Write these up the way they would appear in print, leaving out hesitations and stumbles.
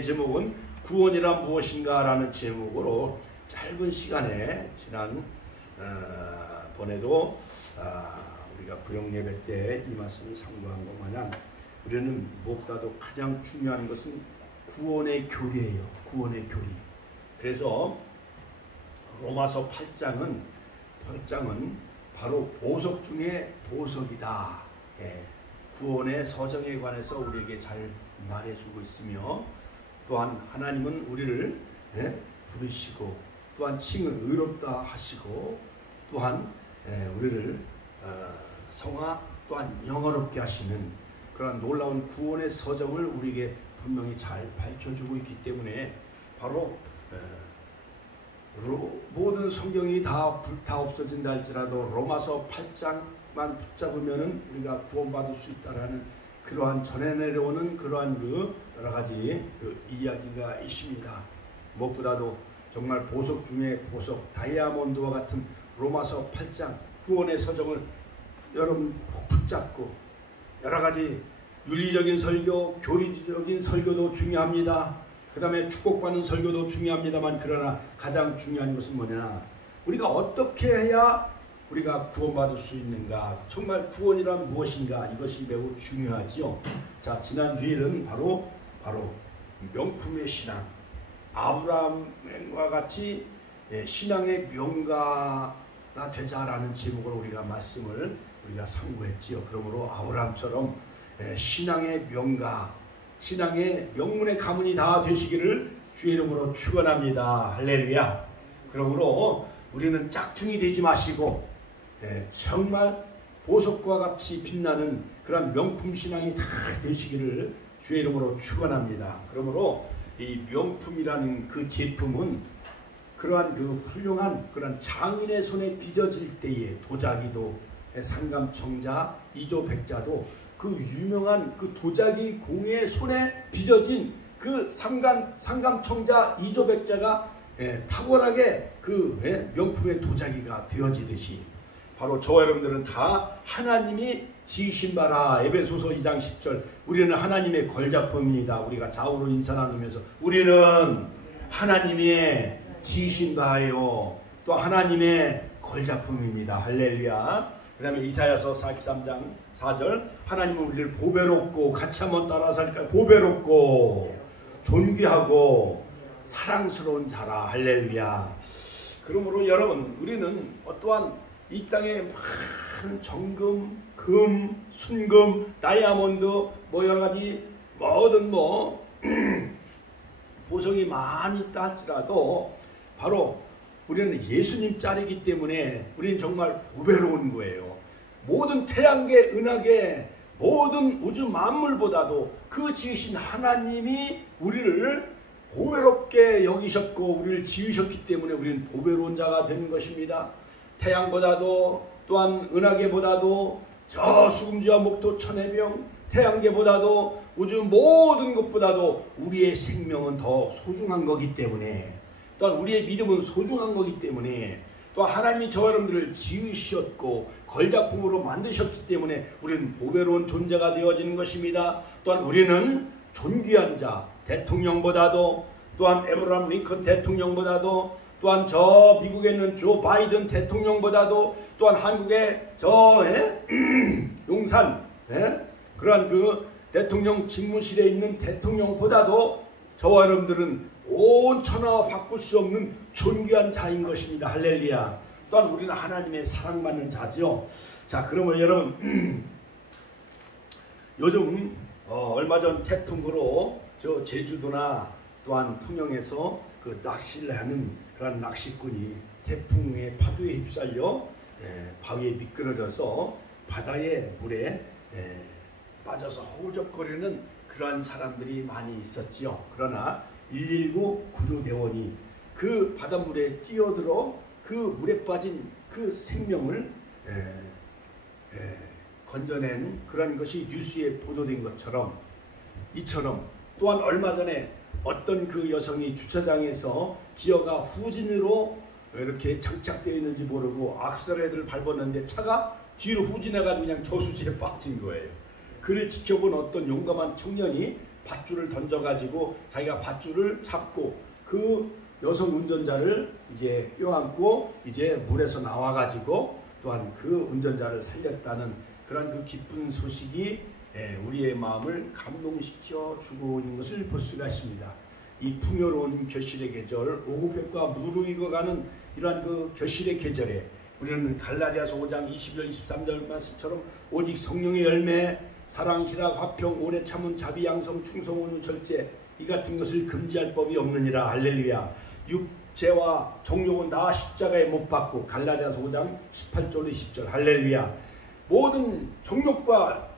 제목은 구원이란 무엇인가 라는 제목으로 짧은 시간에 지난 번에도 우리가 부영예배 때 이 말씀을 상고한 것 마냥 우리는 무엇보다도 가장 중요한 것은 구원의 교리예요. 구원의 교리. 그래서 로마서 8장은 바로 보석 중에 보석이다. 구원의 서정에 관해서 우리에게 잘 말해주고 있으며, 또한 하나님은 우리를 부르시고 또한 칭을 의롭다 하시고, 또한 우리를 성화 또한 영어롭게 하시는 그런 놀라운 구원의 서정을 우리에게 분명히 잘 밝혀주고 있기 때문에 바로 모든 성경이 다 없어진다 할지라도 로마서 8장만 붙잡으면은 우리가 구원받을 수 있다라는 그러한 전해 내려오는 그러한 여러 가지 이야기가 있습니다. 무엇보다도 정말 보석 중에 보석, 다이아몬드와 같은 로마서 8장 구원의 서정을 여러분 붙잡고, 여러 가지 윤리적인 설교, 교리적인 설교도 중요합니다. 그 다음에 축복받는 설교도 중요합니다만, 그러나 가장 중요한 것은 뭐냐, 우리가 어떻게 해야 우리가 구원받을 수 있는가, 정말 구원이란 무엇인가, 이것이 매우 중요하지요. 자, 지난 주일은 바로 명품의 신앙, 아브라함과 같이 신앙의 명가가 되자라는 제목으로 우리가 말씀을 상고했지요. 그러므로 아브라함처럼 신앙의 명가, 신앙의 명문의 가문이 다 되시기를 주의 이름으로 축원합니다. 할렐루야. 그러므로 우리는 짝퉁이 되지 마시고 정말 보석과 같이 빛나는 그런 명품 신앙이 다 되시기를 주의 이름으로 축원합니다. 그러므로 이 명품이라는 그 제품은 그러한 훌륭한 그런 장인의 손에 빚어질 때에, 도자기도 상감청자, 이조백자도 그 유명한 그 도자기 공의 손에 빚어진 그 상감청자, 이조백자가 탁월하게 그 명품의 도자기가 되어지듯이, 바로 저와 여러분들은 다 하나님이 지으신 바라. 에베소서 2장 10절, 우리는 하나님의 걸작품입니다. 우리가 좌우로 인사 나누면서 우리는 하나님의 지으신 바요, 또 하나님의 걸작품입니다. 할렐루야. 그 다음에 이사야서 43장 4절, 하나님은 우리를 보배롭고, 같이 한번 따라서 할까요? 보배롭고 존귀하고 사랑스러운 자라. 할렐루야. 그러므로 여러분, 우리는 어떠한 이 땅에 많은 정금, 금, 순금, 다이아몬드, 여러 가지 뭐든 보석이 많이 있다 할지라도 바로 우리는 예수님 짤이기 때문에 우리는 정말 보배로운 거예요. 모든 태양계, 은하계, 모든 우주 만물보다도 그 지으신 하나님이 우리를 보배롭게 여기셨고 우리를 지으셨기 때문에 우리는 보배로운 자가 되는 것입니다. 태양보다도, 또한 은하계보다도, 저 수금지와 목도 천해병, 태양계보다도, 우주 모든 것보다도 우리의 생명은 더 소중한 거기 때문에, 또한 우리의 믿음은 소중한 거기 때문에, 또 하나님이 저와 여러분들을 지으셨고 걸작품으로 만드셨기 때문에 우리는 보배로운 존재가 되어지는 것입니다. 또한 우리는 존귀한 자, 대통령보다도, 또한 에브라함 링컨 대통령보다도, 또한 저 미국에 있는 조 바이든 대통령보다도, 또한 한국의 저 용산 그러한 그 대통령 집무실에 있는 대통령보다도 저와 여러분들은 온 천하와 바꿀 수 없는 존귀한 자인 것입니다. 할렐루야. 또한 우리는 하나님의 사랑받는 자죠. 자, 그러면 여러분, 요즘 얼마 전 태풍으로 저 제주도나 또한 통영에서 그 낚시를 하는 그런 낚시꾼이 태풍의 파도에 휩쓸려 바위에 미끄러져서 바다의 물에 빠져서 허우적거리는 그러한 사람들이 많이 있었지요. 그러나 119 구조대원이 그 바닷물에 뛰어들어 그 물에 빠진 그 생명을 건져낸 그런 것이 뉴스에 보도된 것처럼, 이처럼 또한 얼마 전에 어떤 그 여성이 주차장에서 기어가 후진으로 이렇게 장착되어 있는지 모르고 악셀레를 밟았는데 차가 뒤로 후진해가지고 그냥 저수지에 빠진 거예요. 그를 지켜본 어떤 용감한 청년이 밧줄을 던져가지고 자기가 밧줄을 잡고 그 여성 운전자를 이제 껴안고 이제 물에서 나와가지고 또한 그 운전자를 살렸다는 그런 그 기쁜 소식이 우리의 마음을 감동시켜 주고 있는 것을 볼 수가 있습니다. 이 풍요로운 결실의 계절, 오후백과 무르익어가는 이러한 그 결실의 계절에 우리는 갈라디아서 5장 20절 23절 말씀처럼 오직 성령의 열매, 사랑, 희락, 화평, 오래 참은, 자비, 양성, 충성, 온유, 절제 이 같은 것을 금지할 법이 없느니라. 할렐루야. 육체와 정욕은 다 십자가에 못 박고, 갈라디아서 5장 18절 20절 할렐루야. 모든 정욕과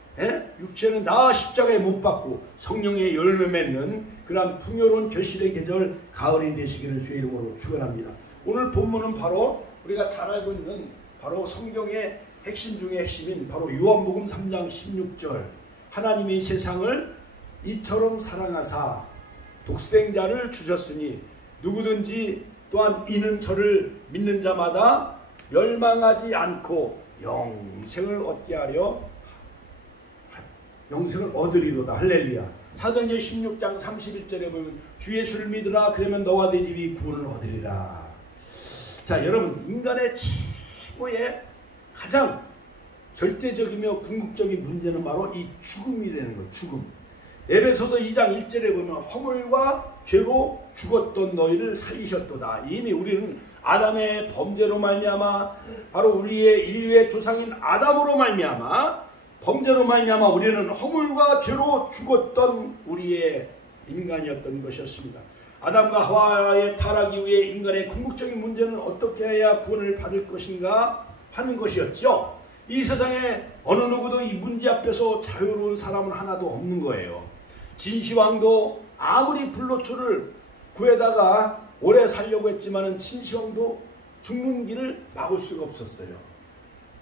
육체는 다 십자가에 못 박고 성령의 열매 맺는 그러한 풍요로운 결실의 계절 가을이 되시기를 주의 이름으로 축원합니다. 오늘 본문은 바로 우리가 잘 알고 있는 바로 성경의 핵심 중의 핵심인 바로 요한복음 3장 16절 하나님이 세상을 이처럼 사랑하사 독생자를 주셨으니 누구든지 또한 이는 저를 믿는 자마다 멸망하지 않고 영생을 얻게 하려 영생을 얻으리로다. 할렐루야. 사도행전 16장 31절에 보면 주 예수를 믿으라 그러면 너와 네 집이 구원을 얻으리라. 자, 여러분, 인간의 최고의 가장 절대적이며 궁극적인 문제는 바로 이 죽음이라는 거예요. 죽음. 에베소서 2장 1절에 보면 허물과 죄로 죽었던 너희를 살리셨도다. 이미 우리는 아담의 범죄로 말미암아 바로 우리의 인류의 조상인 아담으로 말미암아 범죄로 말미암아 우리는 허물과 죄로 죽었던 우리의 인간이었던 것이었습니다. 아담과 하와의 타락 이후에 인간의 궁극적인 문제는 어떻게 해야 구원을 받을 것인가 하는 것이었죠. 이 세상에 어느 누구도 이 문제 앞에서 자유로운 사람은 하나도 없는 거예요. 진시황도 아무리 불로초를 구해다가 오래 살려고 했지만은 진시황도 죽는 길을 막을 수가 없었어요.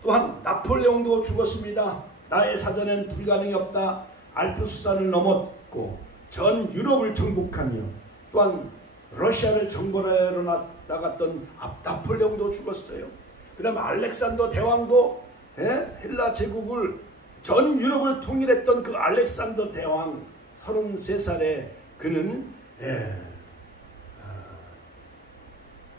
또한 나폴레옹도 죽었습니다. 나의 사전엔 불가능이 없다. 알프스산을 넘었고 전 유럽을 정복하며 또한 러시아를 정벌하러 나갔던 나폴레옹도 죽었어요. 그 다음에 알렉산더 대왕도 헬라 제국을 전 유럽을 통일했던 그 알렉산더 대왕 33살에 그는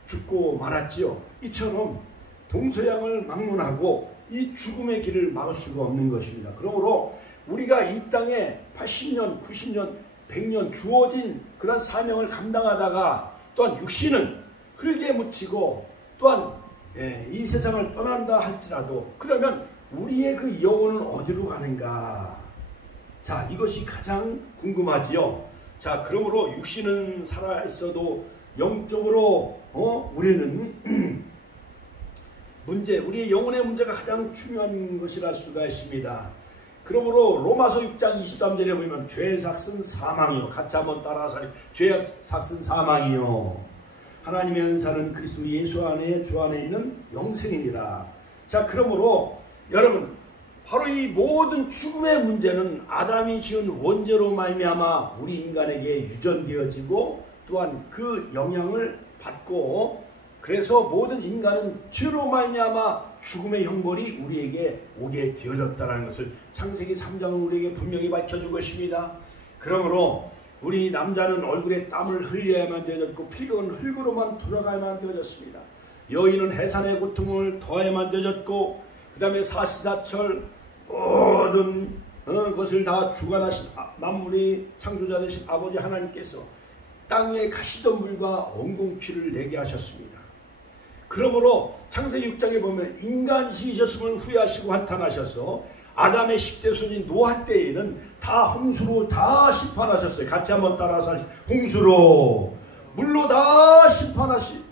죽고 말았지요. 이처럼 동서양을 막론하고 이 죽음의 길을 막을 수가 없는 것입니다. 그러므로 우리가 이 땅에 80년, 90년, 100년 주어진 그런 사명을 감당하다가 또한 육신은 흙에 묻히고 또한 이 세상을 떠난다 할지라도 그러면 우리의 그 영혼은 어디로 가는가? 자, 이것이 가장 궁금하지요. 자, 그러므로 육신은 살아있어도 영적으로 우리는 우리의 영혼의 문제가 가장 중요한 것이라 수가 있습니다. 그러므로 로마서 6장 23절에 보면 죄의 삭은 사망이요. 같이 한번 따라서 죄의 삭은 사망이요. 하나님의 은사는 그리스도 예수 안에 주 안에 있는 영생이니라. 자, 그러므로 여러분 바로 이 모든 죽음의 문제는 아담이 지은 원죄로 말미암아 우리 인간에게 유전되어지고 또한 그 영향을 받고 그래서 모든 인간은 죄로 말미암아 죽음의 형벌이 우리에게 오게 되어졌다는 것을 창세기 3장은 우리에게 분명히 밝혀준 것입니다. 그러므로 우리 남자는 얼굴에 땀을 흘려야만 되어졌고 필경은 흙으로만 돌아가야만 되어졌습니다. 여인은 해산의 고통을 더해야만 되어졌고 그 다음에 사시사철 모든 것을 다 주관하신 만물의 창조자 되신 아버지 하나님께서 땅에 가시덤불과 엉겅퀴를 내게 하셨습니다. 그러므로 창세기 6장에 보면 인간이셨음을 후회하시고 한탄하셔서 아담의 10대 손인 노아 때에는 다 홍수로 다 심판하셨어요. 같이 한번 따라서 홍수로 물로 다 심판하신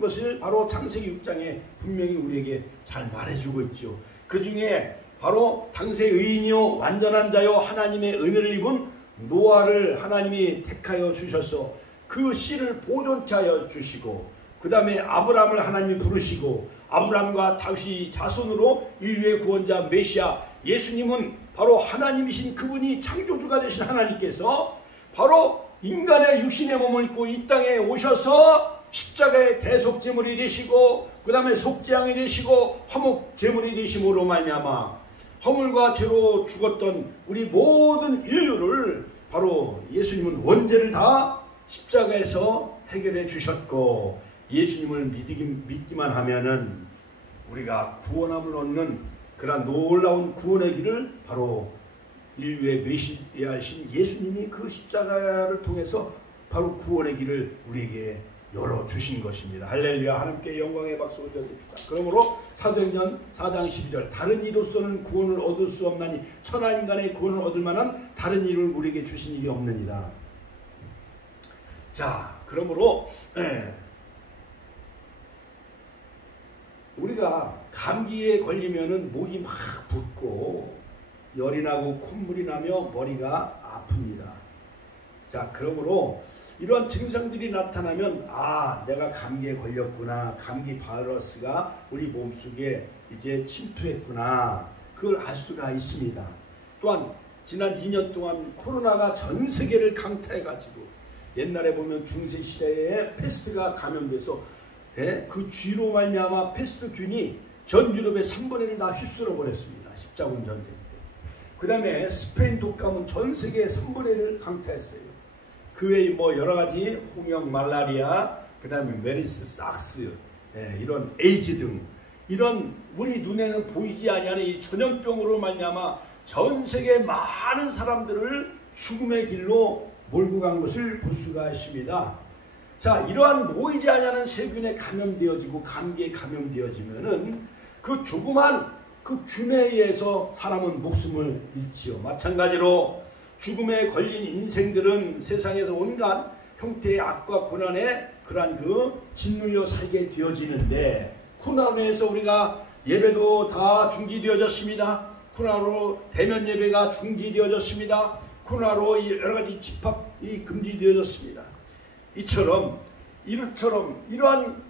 것을 바로 창세기 6장에 분명히 우리에게 잘 말해주고 있죠. 그 중에 바로 당세 의인이요 완전한 자요 하나님의 은혜를 입은 노아를 하나님이 택하여 주셔서 그 씨를 보존케 하여 주시고 그 다음에 아브라함을 하나님이 부르시고 아브라함과 다윗이 자손으로 인류의 구원자 메시아 예수님은 바로 하나님이신 그분이 창조주가 되신 하나님께서 바로 인간의 육신의 몸을 입고 이 땅에 오셔서 십자가의 대속제물이 되시고 그 다음에 속죄양이 되시고 화목제물이 되심으로 말미암아 허물과 죄로 죽었던 우리 모든 인류를 바로 예수님은 원죄를 다 십자가에서 해결해 주셨고, 예수님을 믿기만 하면은 우리가 구원함을 얻는 그러한 놀라운 구원의 길을 바로 인류의 메시아이신 예수님이 그 십자가를 통해서 바로 구원의 길을 우리에게 열어주신 것입니다. 할렐루야. 하나님께 영광의 박수 올려드립니다. 그러므로 사도행전 4장 12절 다른 이로서는 구원을 얻을 수 없나니 천하인간의 구원을 얻을 만한 다른 일을 우리에게 주신 일이 없느니라. 자, 그러므로 우리가 감기에 걸리면은 목이 막 붓고 열이 나고 콧물이 나며 머리가 아픕니다. 자, 그러므로 이러한 증상들이 나타나면 내가 감기에 걸렸구나. 감기 바이러스가 우리 몸속에 이제 침투했구나. 그걸 알 수가 있습니다. 또한 지난 2년 동안 코로나가 전 세계를 강타해가지고 옛날에 보면 중세시대에 패스트가 감염돼서 그 쥐로 말미암아 패스트균이 전 유럽의 3분의 1을 다 휩쓸어 버렸습니다. 십자군 전쟁 때. 그 다음에 스페인 독감은 전 세계의 3분의 1을 강타했어요. 그 외에 뭐 여러가지 홍역, 말라리아, 그 다음에 메리스, 사스, 이런 에이즈 등 이런 우리 눈에는 보이지 아니하는 이 전염병으로 말미암아 전 세계 많은 사람들을 죽음의 길로 몰고 간 것을 볼 수가 있습니다. 자, 이러한 보이지 아니하는 세균에 감염되어지고 감기에 감염되어지면은 그 조그만 그 균에 의해서 사람은 목숨을 잃지요. 마찬가지로 죽음에 걸린 인생들은 세상에서 온갖 형태의 악과 고난에 그러한 그 짓눌려 살게 되어지는데, 코로나로 인해서 우리가 예배도 다 중지되어졌습니다. 코로나로 대면 예배가 중지되어졌습니다. 코로나로 여러가지 집합이 금지되어졌습니다. 이처럼 이러한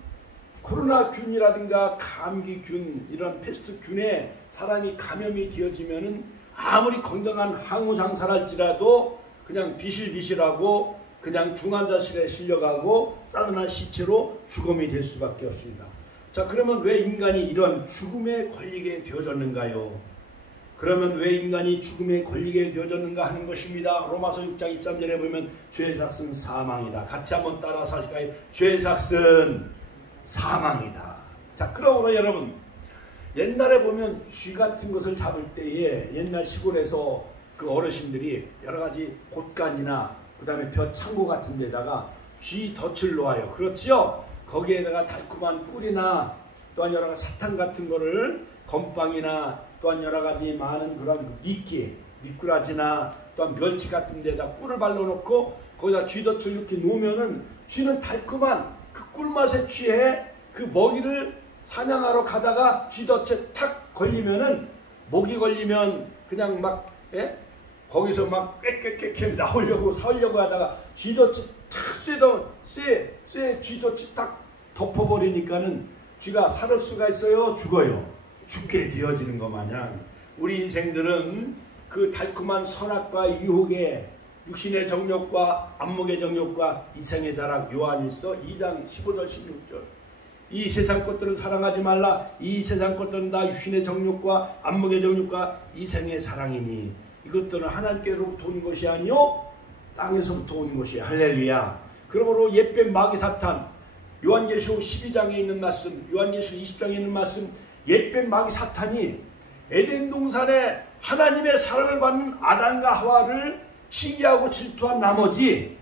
코로나균이라든가 감기균, 이런 패스트균에 사람이 감염이 되어지면은 아무리 건강한 항우장사랄지라도 그냥 비실비실하고 그냥 중환자실에 실려가고 싸늘한 시체로 죽음이 될 수밖에 없습니다. 자, 그러면 왜 인간이 이런 죽음에 걸리게 되어졌는가요? 그러면 왜 인간이 죽음에 걸리게 되어졌는가 하는 것입니다. 로마서 6장 23절에 보면 죄의 삭은 사망이다. 같이 한번 따라서 하실까요? 죄의 삭은 사망이다. 자, 그러므로 여러분, 옛날에 보면 쥐 같은 것을 잡을 때에 옛날 시골에서 그 어르신들이 여러가지 곳간이나 그 다음에 벼 창고 같은 데다가 쥐 덫을 놓아요. 그렇지요? 거기에다가 달콤한 꿀이나 또한 여러가지 사탕 같은 거를 건빵이나 또한 여러가지 많은 그런 미꾸라지나 또한 멸치 같은 데다 꿀을 발라놓고 거기다 쥐덫을 이렇게 놓으면은 쥐는 달콤한 그 꿀맛에 취해 그 먹이를 사냥하러 가다가 쥐덫에 탁 걸리면은, 목이 걸리면 그냥 막 거기서 막 꽥꽥꽥 나오려고 사오려고 하다가 쥐덫이 탁 쇠 쥐덫이 딱 덮어버리니까는 쥐가 살을 수가 있어요? 죽어요. 죽게 되어지는 것 마냥 우리 인생들은 그 달콤한 선악과 유혹에 육신의 정욕과 안목의 정욕과 이생의 자랑, 요한일서 2장 15절 16절 이 세상 것들을 사랑하지 말라. 이 세상 것들은 다 육신의 정욕과 안목의 정욕과 이생의 사랑이니 이것들은 하나님께로부터 온 것이 아니요 땅에서부터 온 것이야. 할렐루야. 그러므로 옛뱀 마귀 사탄, 요한계시록 12장에 있는 말씀, 요한계시록 20장에 있는 말씀, 옛뱀 마귀 사탄이 에덴 동산에 하나님의 사랑을 받는 아담과 하와를 시기하고 질투한 나머지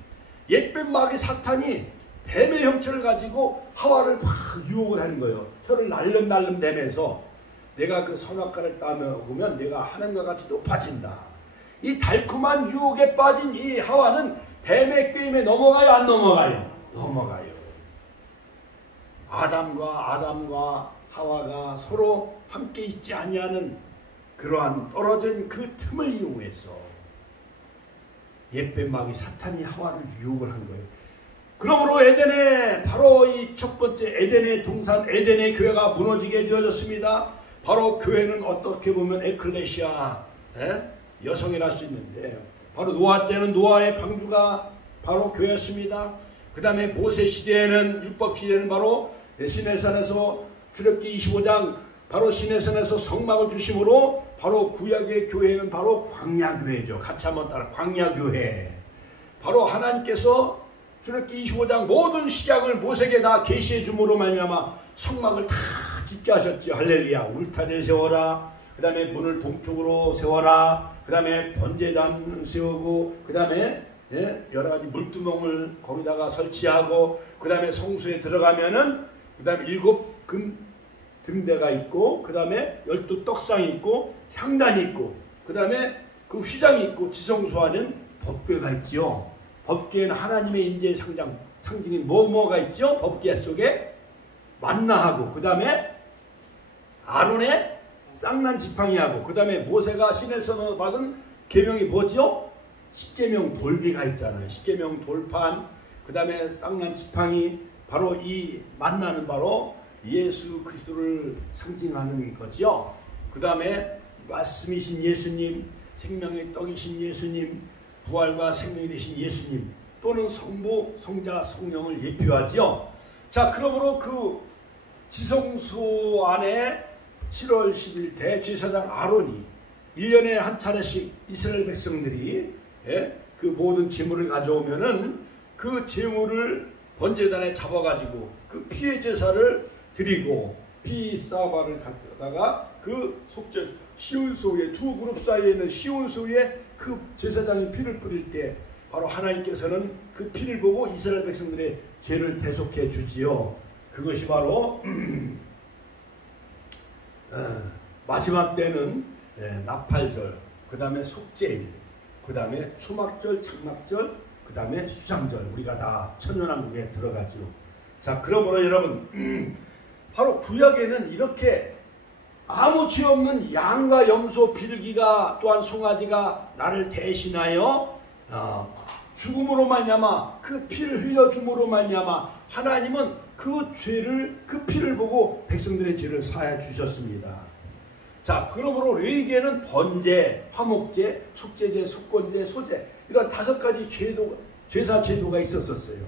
옛뱀 마귀 사탄이 뱀의 형체를 가지고 하와를 막 유혹을 하는 거예요. 혀를 날름날름 내면서 내가 그 선악과를 따먹으면 내가 하나님과 같이 높아진다. 이 달콤한 유혹에 빠진 이 하와는 뱀의 꾀임에 넘어가요? 안 넘어가요? 넘어가요. 아담과 하와가 서로 함께 있지 아니하는 그러한 떨어진 그 틈을 이용해서 옛뱀 마귀 사탄이 하와를 유혹을 한 거예요. 그러므로 에덴에 바로 이 첫 번째 에덴의 동산, 에덴의 교회가 무너지게 되어졌습니다. 바로 교회는 어떻게 보면 에클레시아, 여성이라 할 수 있는데 바로 노아 때는 노아의 방주가 바로 교회였습니다. 그 다음에 모세 시대에는 율법 시대에는 바로 시내산에서 출애굽기 25장 바로 시내산에서 성막을 주심으로 바로 구약의 교회는 바로 광야교회죠. 같이 한번 따라 광야교회. 바로 하나님께서 출애굽기 25장 모든 식약을 모세에게 다 계시해 줌으로 말미암아 성막을 다 짓게 하셨죠. 할렐루야. 울타리를 세워라. 그 다음에 문을 동쪽으로 세워라. 그 다음에 번제단 세우고, 그 다음에 여러 가지 물두멍을 거기다가 설치하고, 그 다음에 성소에 들어가면은 그 다음에 7금 등대가 있고, 그 다음에 12 떡상이 있고, 향단이 있고, 그 다음에 그 휘장이 있고, 지성소 안에는 법궤가 있지요. 법궤는 하나님의 인재의 상징인 뭐가 있죠? 법궤 속에 만나하고, 그 다음에 아론의 쌍난 지팡이하고, 그 다음에 모세가 신에서 받은 계명이 뭐죠? 십계명 돌비가 있잖아요. 십계명 돌판, 그 다음에 쌍난 지팡이, 바로 이 만나는 바로 예수 그리스도를 상징하는 거죠. 그 다음에 말씀이신 예수님, 생명의 떡이신 예수님, 부활과 생명이 되신 예수님, 또는 성부, 성자, 성령을 예표하죠. 자, 그러므로 그 지성소 안에 7월 10일 대제사장 아론이 1년에 한 차례씩 이스라엘 백성들이 그 모든 제물을 가져오면은 그 제물을 번제단에 잡아가지고 그 피의 제사를 드리고, 피 사바를 갖다가 그 속죄 시온소 위에, 두 그룹 사이에 있는 시온소 위에 그 제사장이 피를 뿌릴 때 바로 하나님께서는 그 피를 보고 이스라엘 백성들의 죄를 대속해 주지요. 그것이 바로 마지막 때는 나팔절, 그 다음에 속죄일, 그 다음에 초막절, 장막절, 그 다음에 수장절, 우리가 다 천년왕국에 들어가죠. 자, 그러므로 여러분 바로 구약에는 이렇게 아무 죄 없는 양과 염소, 비둘기가 또한 송아지가 나를 대신하여 죽음으로 말미암아 그 피를 흘려줌으로 말미암아 하나님은 그 죄를, 그 피를 보고 백성들의 죄를 사해 주셨습니다. 자, 그러므로 레위기에는 번제, 화목제, 속죄제, 속건제, 소제, 이런 5가지 제사 제도가 있었어요.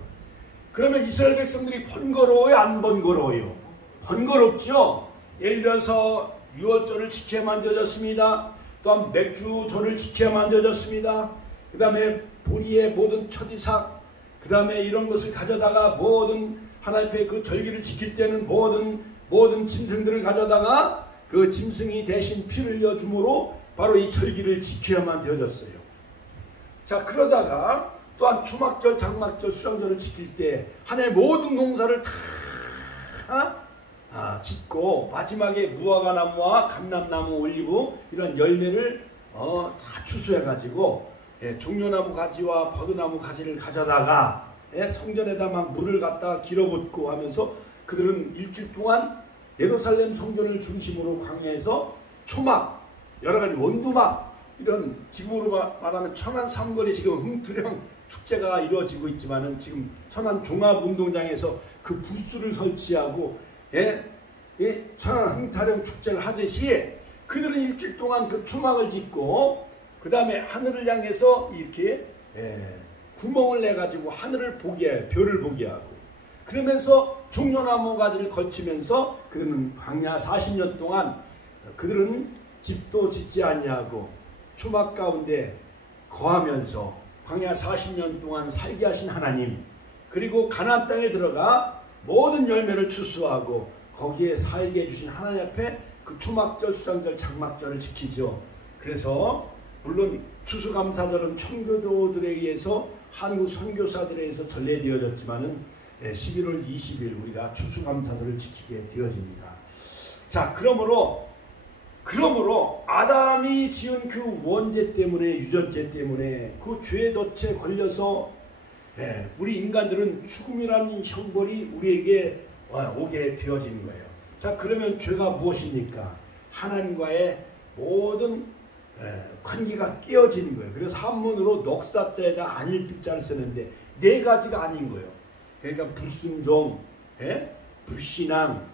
그러면 이스라엘 백성들이 번거로워요, 안 번거로워요? 번거롭죠. 예를 들어서 유월절을 지켜야만 되어졌습니다. 또한 맥주절을 지켜야만 되어졌습니다. 그 다음에 보리의 모든 첫이삭, 그 다음에 이런 것을 가져다가 모든 하나님 앞에 그 절기를 지킬 때는 모든 짐승들을 가져다가 그 짐승이 대신 피를 흘려 주므로 바로 이 절기를 지켜야만 되어졌어요. 자, 그러다가 또한 초막절, 장막절, 수장절을 지킬 때 하나의 모든 농사를 다 짓고 마지막에 무화과 나무와 감람나무, 올리브 이런 열매를 다 추수해가지고 종려나무 가지와 버드나무 가지를 가져다가 성전에다 막 물을 갖다가 길어붓고 하면서 그들은 일주일 동안 예루살렘 성전을 중심으로 광야에서 초막, 여러가지 원두막, 이런 지금으로 말하면 천안 삼거리 지금 흥투령 축제가 이루어지고 있지만은 지금 천안 종합운동장에서 그 부스를 설치하고 천안 흥타령 축제를 하듯이 그들은 일주일 동안 그 초막을 짓고 그 다음에 하늘을 향해서 이렇게 구멍을 내가지고 하늘을 보게 해요. 별을 보게 하고 그러면서 종려나무 가지를 걸치면서 그들은 광야 40년 동안 그들은 집도 짓지 아니하고 초막 가운데 거하면서 광야 40년 동안 살게 하신 하나님, 그리고 가나안 땅에 들어가 모든 열매를 추수하고 거기에 살게 해주신 하나님 앞에 그 초막절, 수장절, 장막절을 지키죠. 그래서 물론 추수감사절은 청교도들에 의해서 한국 선교사들에 의해서 전래되어졌지만은 11월 20일 우리가 추수감사절을 지키게 되어집니다. 자, 그러므로 아담이 지은 그 원죄 때문에, 유전죄 때문에 그 죄의 덫에 걸려서 우리 인간들은 죽음이라는 형벌이 우리에게 오게 되어지는 거예요. 자, 그러면 죄가 무엇입니까? 하나님과의 모든 관계가 깨어지는 거예요. 그래서 한문으로 넉사자에다 안일빛자를 쓰는데 4가지가 아닌 거예요. 그러니까 불순종, 불신앙,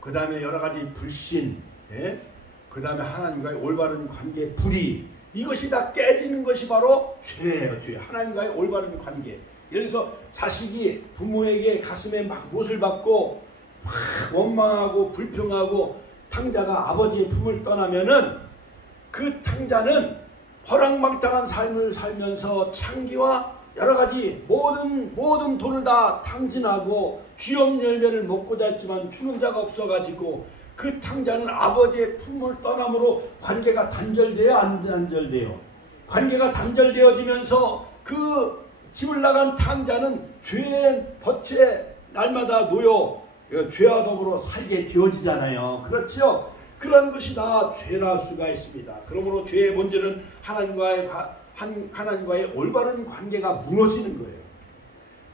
그 다음에 여러 가지 불신, 그 다음에 하나님과의 올바른 관계, 불의, 이것이 다 깨지는 것이 바로 죄예요. 죄. 하나님과의 올바른 관계. 예를 들어서 자식이 부모에게 가슴에 막 못을 받고 막 원망하고 불평하고 탕자가 아버지의 품을 떠나면은 그 탕자는 허랑방탕한 삶을 살면서 창기와 여러가지 모든 돈을 다 탕진하고 쥐업 열매를 먹고자 했지만 주는 자가 없어가지고 그 탕자는 아버지의 품을 떠남으로 관계가 단절돼요, 안 단절돼요? 관계가 단절되어지면서 그 집을 나간 탕자는 죄의 덫에 날마다 놓여 죄와 더불어 살게 되어지잖아요. 그렇죠? 그런 것이 다 죄라 수가 있습니다. 그러므로 죄의 본질은 하나님과의 올바른 관계가 무너지는 거예요.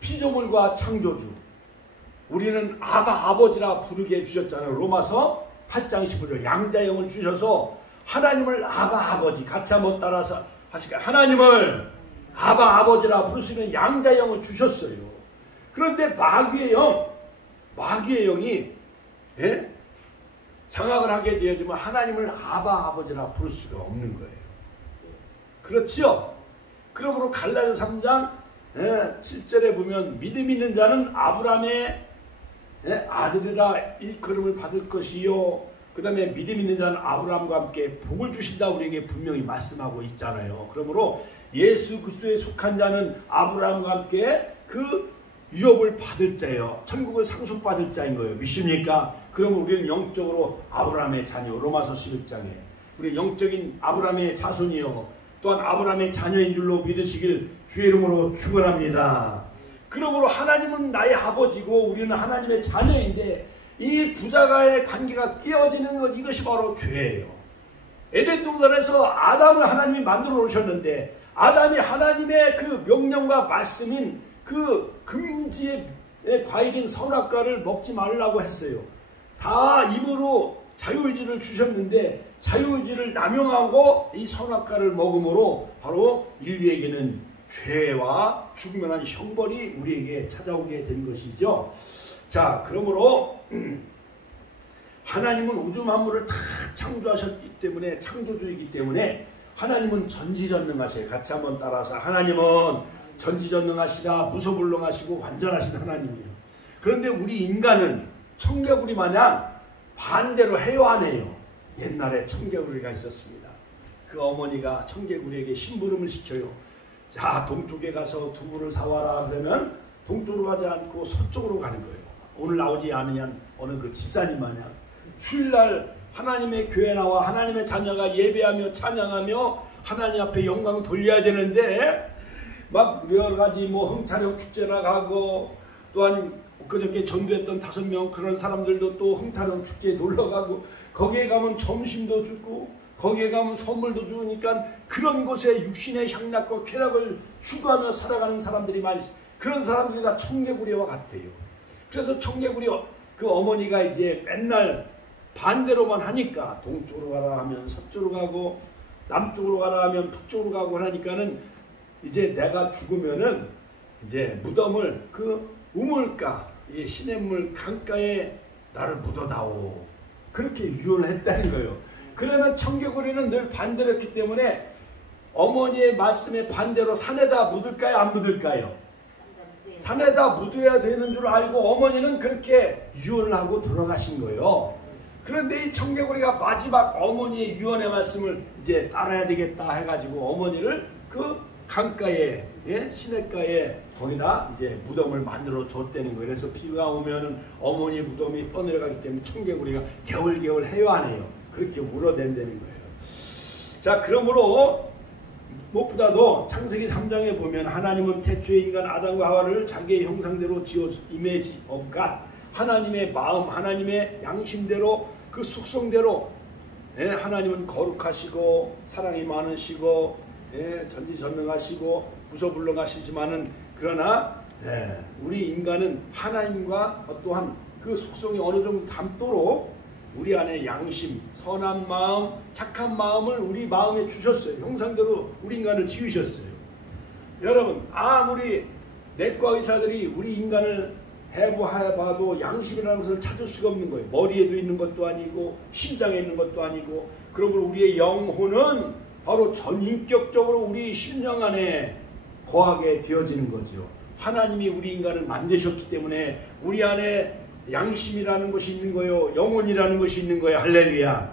피조물과 창조주, 우리는 아버지라 부르게 해주셨잖아요. 로마서 8장 15절 양자형을 주셔서 하나님을 아버지 같이 한번 따라서 하실까요? 하나님을 아버지라 부르시면 양자형을 주셨어요. 그런데 마귀의 영이 장악을 하게 되어지면 하나님을 아버지라 부를 수가 없는 거예요. 그렇지요? 그러므로 갈라디아서 3장 7절에 보면 믿음 있는 자는 아브라함의 아들이라 일컬음을 받을 것이요. 그 다음에 믿음 있는 자는 아브라함과 함께 복을 주신다 우리에게 분명히 말씀하고 있잖아요. 그러므로 예수 그리스도에 속한 자는 아브라함과 함께 그 유업을 받을 자예요. 천국을 상속받을 자인 거예요. 믿습니까? 그러면 우리는 영적으로 아브라함의 자녀, 로마서 11장에 우리 영적인 아브라함의 자손이요 또한 아브라함의 자녀인 줄로 믿으시길 주의 이름으로 축원합니다. 그러므로 하나님은 나의 아버지고 우리는 하나님의 자녀인데 이 부자가의 관계가 깨어지는 것, 이것이 바로 죄예요. 에덴 동산에서 아담을 하나님이 만들어 놓으셨는데 아담이 하나님의 그 명령과 말씀인 그 금지의 과일인 선악과를 먹지 말라고 했어요. 다 입으로 자유의지를 주셨는데 자유의지를 남용하고 이 선악과를 먹음으로 바로 인류에게는 죄와 죽음이라는 형벌이 우리에게 찾아오게 된 것이죠. 자, 그러므로 하나님은 우주 만물을 다 창조하셨기 때문에, 창조주이기 때문에 하나님은 전지전능하세요. 같이 한번 따라서 하나님은 전지전능하시다, 무소불능하시고 완전하신 하나님이에요. 그런데 우리 인간은 청개구리 마냥 반대로 해요, 안 해요? 옛날에 청개구리가 있었습니다. 그 어머니가 청개구리에게 심부름을 시켜요. 자, 동쪽에 가서 두부를 사와라 그러면 동쪽으로 가지 않고 서쪽으로 가는 거예요. 오늘 나오지 않으면 어느 그 집사님 마냥 주일날 하나님의 교회 나와 하나님의 자녀가 예배하며 찬양하며 하나님 앞에 영광 돌려야 되는데 막 여러 가지 흥타령 축제나 가고 또한 그저께 전도했던 5명 그런 사람들도 또 흥타령 축제에 놀러 가고 거기에 가면 점심도 주고 거기에 가면 선물도 주니까 그런 곳에 육신의 향락과 쾌락을 추구하며 살아가는 사람들이 많이 있어요. 그런 사람들이 다 청개구리와 같아요. 그래서 청개구리 그 어머니가 이제 맨날 반대로만 하니까 동쪽으로 가라 하면 서쪽으로 가고 남쪽으로 가라 하면 북쪽으로 가고 하니까는 이제 내가 죽으면은 이제 무덤을 그 우물가, 이 시냇물 강가에 나를 묻어다오. 그렇게 유언을 했다는 거예요. 그러면 청개구리는 늘 반대로 했기 때문에 어머니의 말씀에 반대로 산에다 묻을까요? 안 묻을까요? 산에다 묻어야 되는 줄 알고 어머니는 그렇게 유언을 하고 돌아가신 거예요. 그런데 이 청개구리가 마지막 어머니의 유언의 말씀을 이제 따라야 되겠다 해가지고 어머니를 그 강가에, 시냇가에 거기다 이제 무덤을 만들어 줬다는 거예요. 그래서 비가 오면은 어머니 무덤이 떠내려가기 때문에 청개구리가 개울개울 해요, 안 해요? 그렇게 울어댄다는 거예요. 자, 그러므로 무엇보다도 창세기 3장에 보면 하나님은 태초의 인간 아담과 하와를 자기의 형상대로 지어 이미지 of God, 하나님의 마음, 하나님의 양심대로 그 숙성대로 하나님은 거룩하시고 사랑이 많으시고 전지전능하시고 무소불능하시지만은 그러나 우리 인간은 하나님과 어떠한 그 속성이 어느 정도 닮도록 우리 안에 양심, 선한 마음, 착한 마음을 우리 마음에 주셨어요. 형상대로 우리 인간을 지으셨어요. 여러분, 아무리 내과 의사들이 우리 인간을 해부해봐도 양심이라는 것을 찾을 수가 없는 거예요. 머리에도 있는 것도 아니고 심장에 있는 것도 아니고, 그러므로 우리의 영혼은 바로 전인격적으로 우리 심령 안에 거하게 되어지는 거죠. 하나님이 우리 인간을 만드셨기 때문에 우리 안에 양심이라는 것이 있는 거예요. 영혼이라는 것이 있는 거예요. 할렐루야.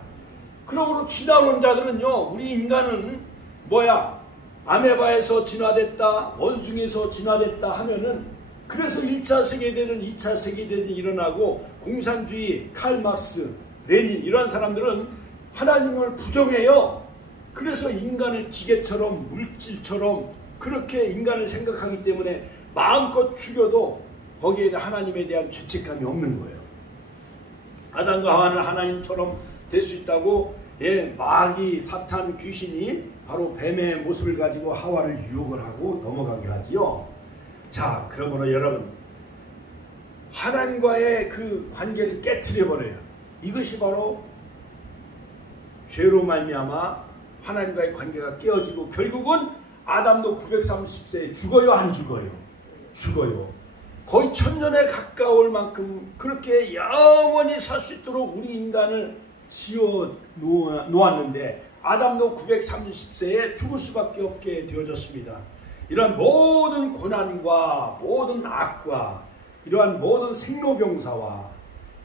그러므로 지나온 자들은요, 우리 인간은 뭐야? 아메바에서 진화됐다, 원숭이에서 진화됐다 하면은, 그래서 1차 세계대전, 2차 세계대전이 일어나고 공산주의, 칼막스, 레닌 이런 사람들은 하나님을 부정해요. 그래서 인간을 기계처럼 물질처럼 그렇게 인간을 생각하기 때문에 마음껏 죽여도 거기에 하나님에 대한 죄책감이 없는 거예요. 아담과 하와는 하나님처럼 될 수 있다고 마귀, 사탄, 귀신이 바로 뱀의 모습을 가지고 하와를 유혹을 하고 넘어가게 하지요. 자, 그러므로 여러분, 하나님과의 그 관계를 깨트려 버려요. 이것이 바로 죄로 말미암아 하나님과의 관계가 깨어지고 결국은 아담도 930세에 죽어요, 안 죽어요? 죽어요. 거의 1000년에 가까울 만큼 그렇게 영원히 살 수 있도록 우리 인간을 지어 놓았는데 아담도 930세에 죽을 수밖에 없게 되어졌습니다. 이러한 모든 고난과 모든 악과 이러한 모든 생로병사와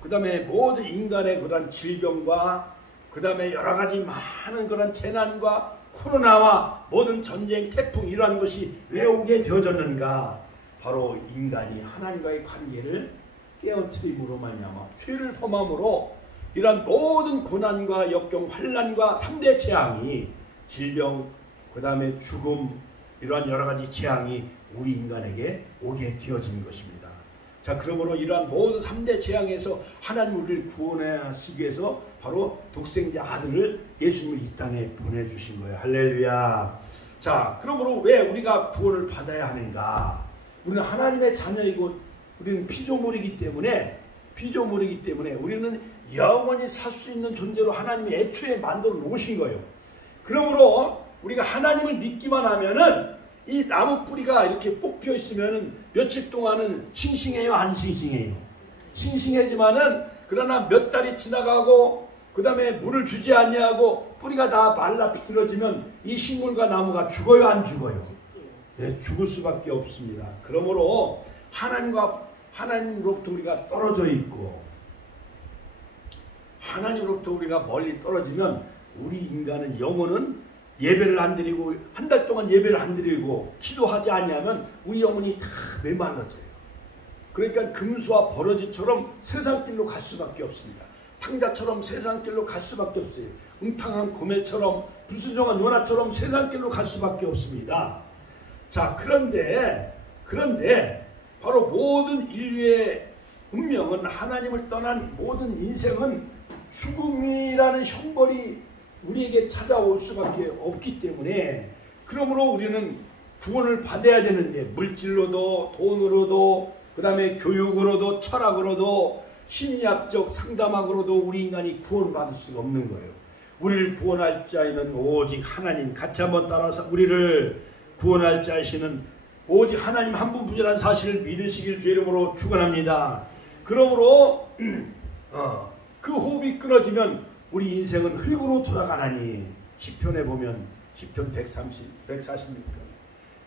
그 다음에 모든 인간의 그런 질병과 그 다음에 여러 가지 많은 그런 재난과 코로나와 모든 전쟁, 태풍 이러한 것이 왜 오게 되어졌는가? 바로 인간이 하나님과의 관계를 깨어뜨림으로 말미암아 죄를 범함으로 이러한 모든 고난과 역경, 환난과 3대 재앙이 질병, 그 다음에 죽음 이러한 여러 가지 재앙이 우리 인간에게 오게 되어진 것입니다. 자, 그러므로 이러한 모든 3대 재앙에서 하나님 우리를 구원하시기 위해서 바로 독생자 아들을 예수님을 이 땅에 보내주신 거예요. 할렐루야. 자, 그러므로 왜 우리가 구원을 받아야 하는가? 우리는 하나님의 자녀이고 우리는 피조물이기 때문에 우리는 영원히 살 수 있는 존재로 하나님이 애초에 만들어 놓으신 거예요. 그러므로 우리가 하나님을 믿기만 하면은 이 나무 뿌리가 이렇게 뽑혀 있으면은 며칠 동안은 싱싱해요, 안 싱싱해요? 싱싱하지만은 그러나 몇 달이 지나가고 그 다음에 물을 주지 아니하고 뿌리가 다 말라 비틀어지면 이 식물과 나무가 죽어요, 안 죽어요? 네, 죽을 수밖에 없습니다. 그러므로 하나님으로부터 우리가 떨어져 있고 하나님으로부터 우리가 멀리 떨어지면 우리 인간은 영혼은 예배를 안 드리고 한 달 동안 예배를 안 드리고 기도하지 아니하면 우리 영혼이 다 메말라져요. 그러니까 금수와 버러지처럼 세상 길로 갈 수밖에 없습니다. 탕자처럼 세상 길로 갈 수밖에 없어요. 웅탕한 고매처럼 불순종한 요나처럼 세상 길로 갈 수밖에 없습니다. 자, 그런데 바로 모든 인류의 운명은 하나님을 떠난 모든 인생은 죽음이라는 형벌이 우리에게 찾아올 수밖에 없기 때문에 그러므로 우리는 구원을 받아야 되는데 물질로도 돈으로도 그 다음에 교육으로도 철학으로도 심리학적 상담학으로도 우리 인간이 구원받을 수가 없는 거예요. 우리를 구원할 자에는 오직 하나님, 같이 한번 따라서 우리를 구원할 자이시는 오직 하나님 한 분뿐이라는 사실을 믿으시길 주의 이름으로 축원합니다. 그러므로 그 호흡이 끊어지면 우리 인생은 흙으로 돌아가나니 시편에 보면 시편 146편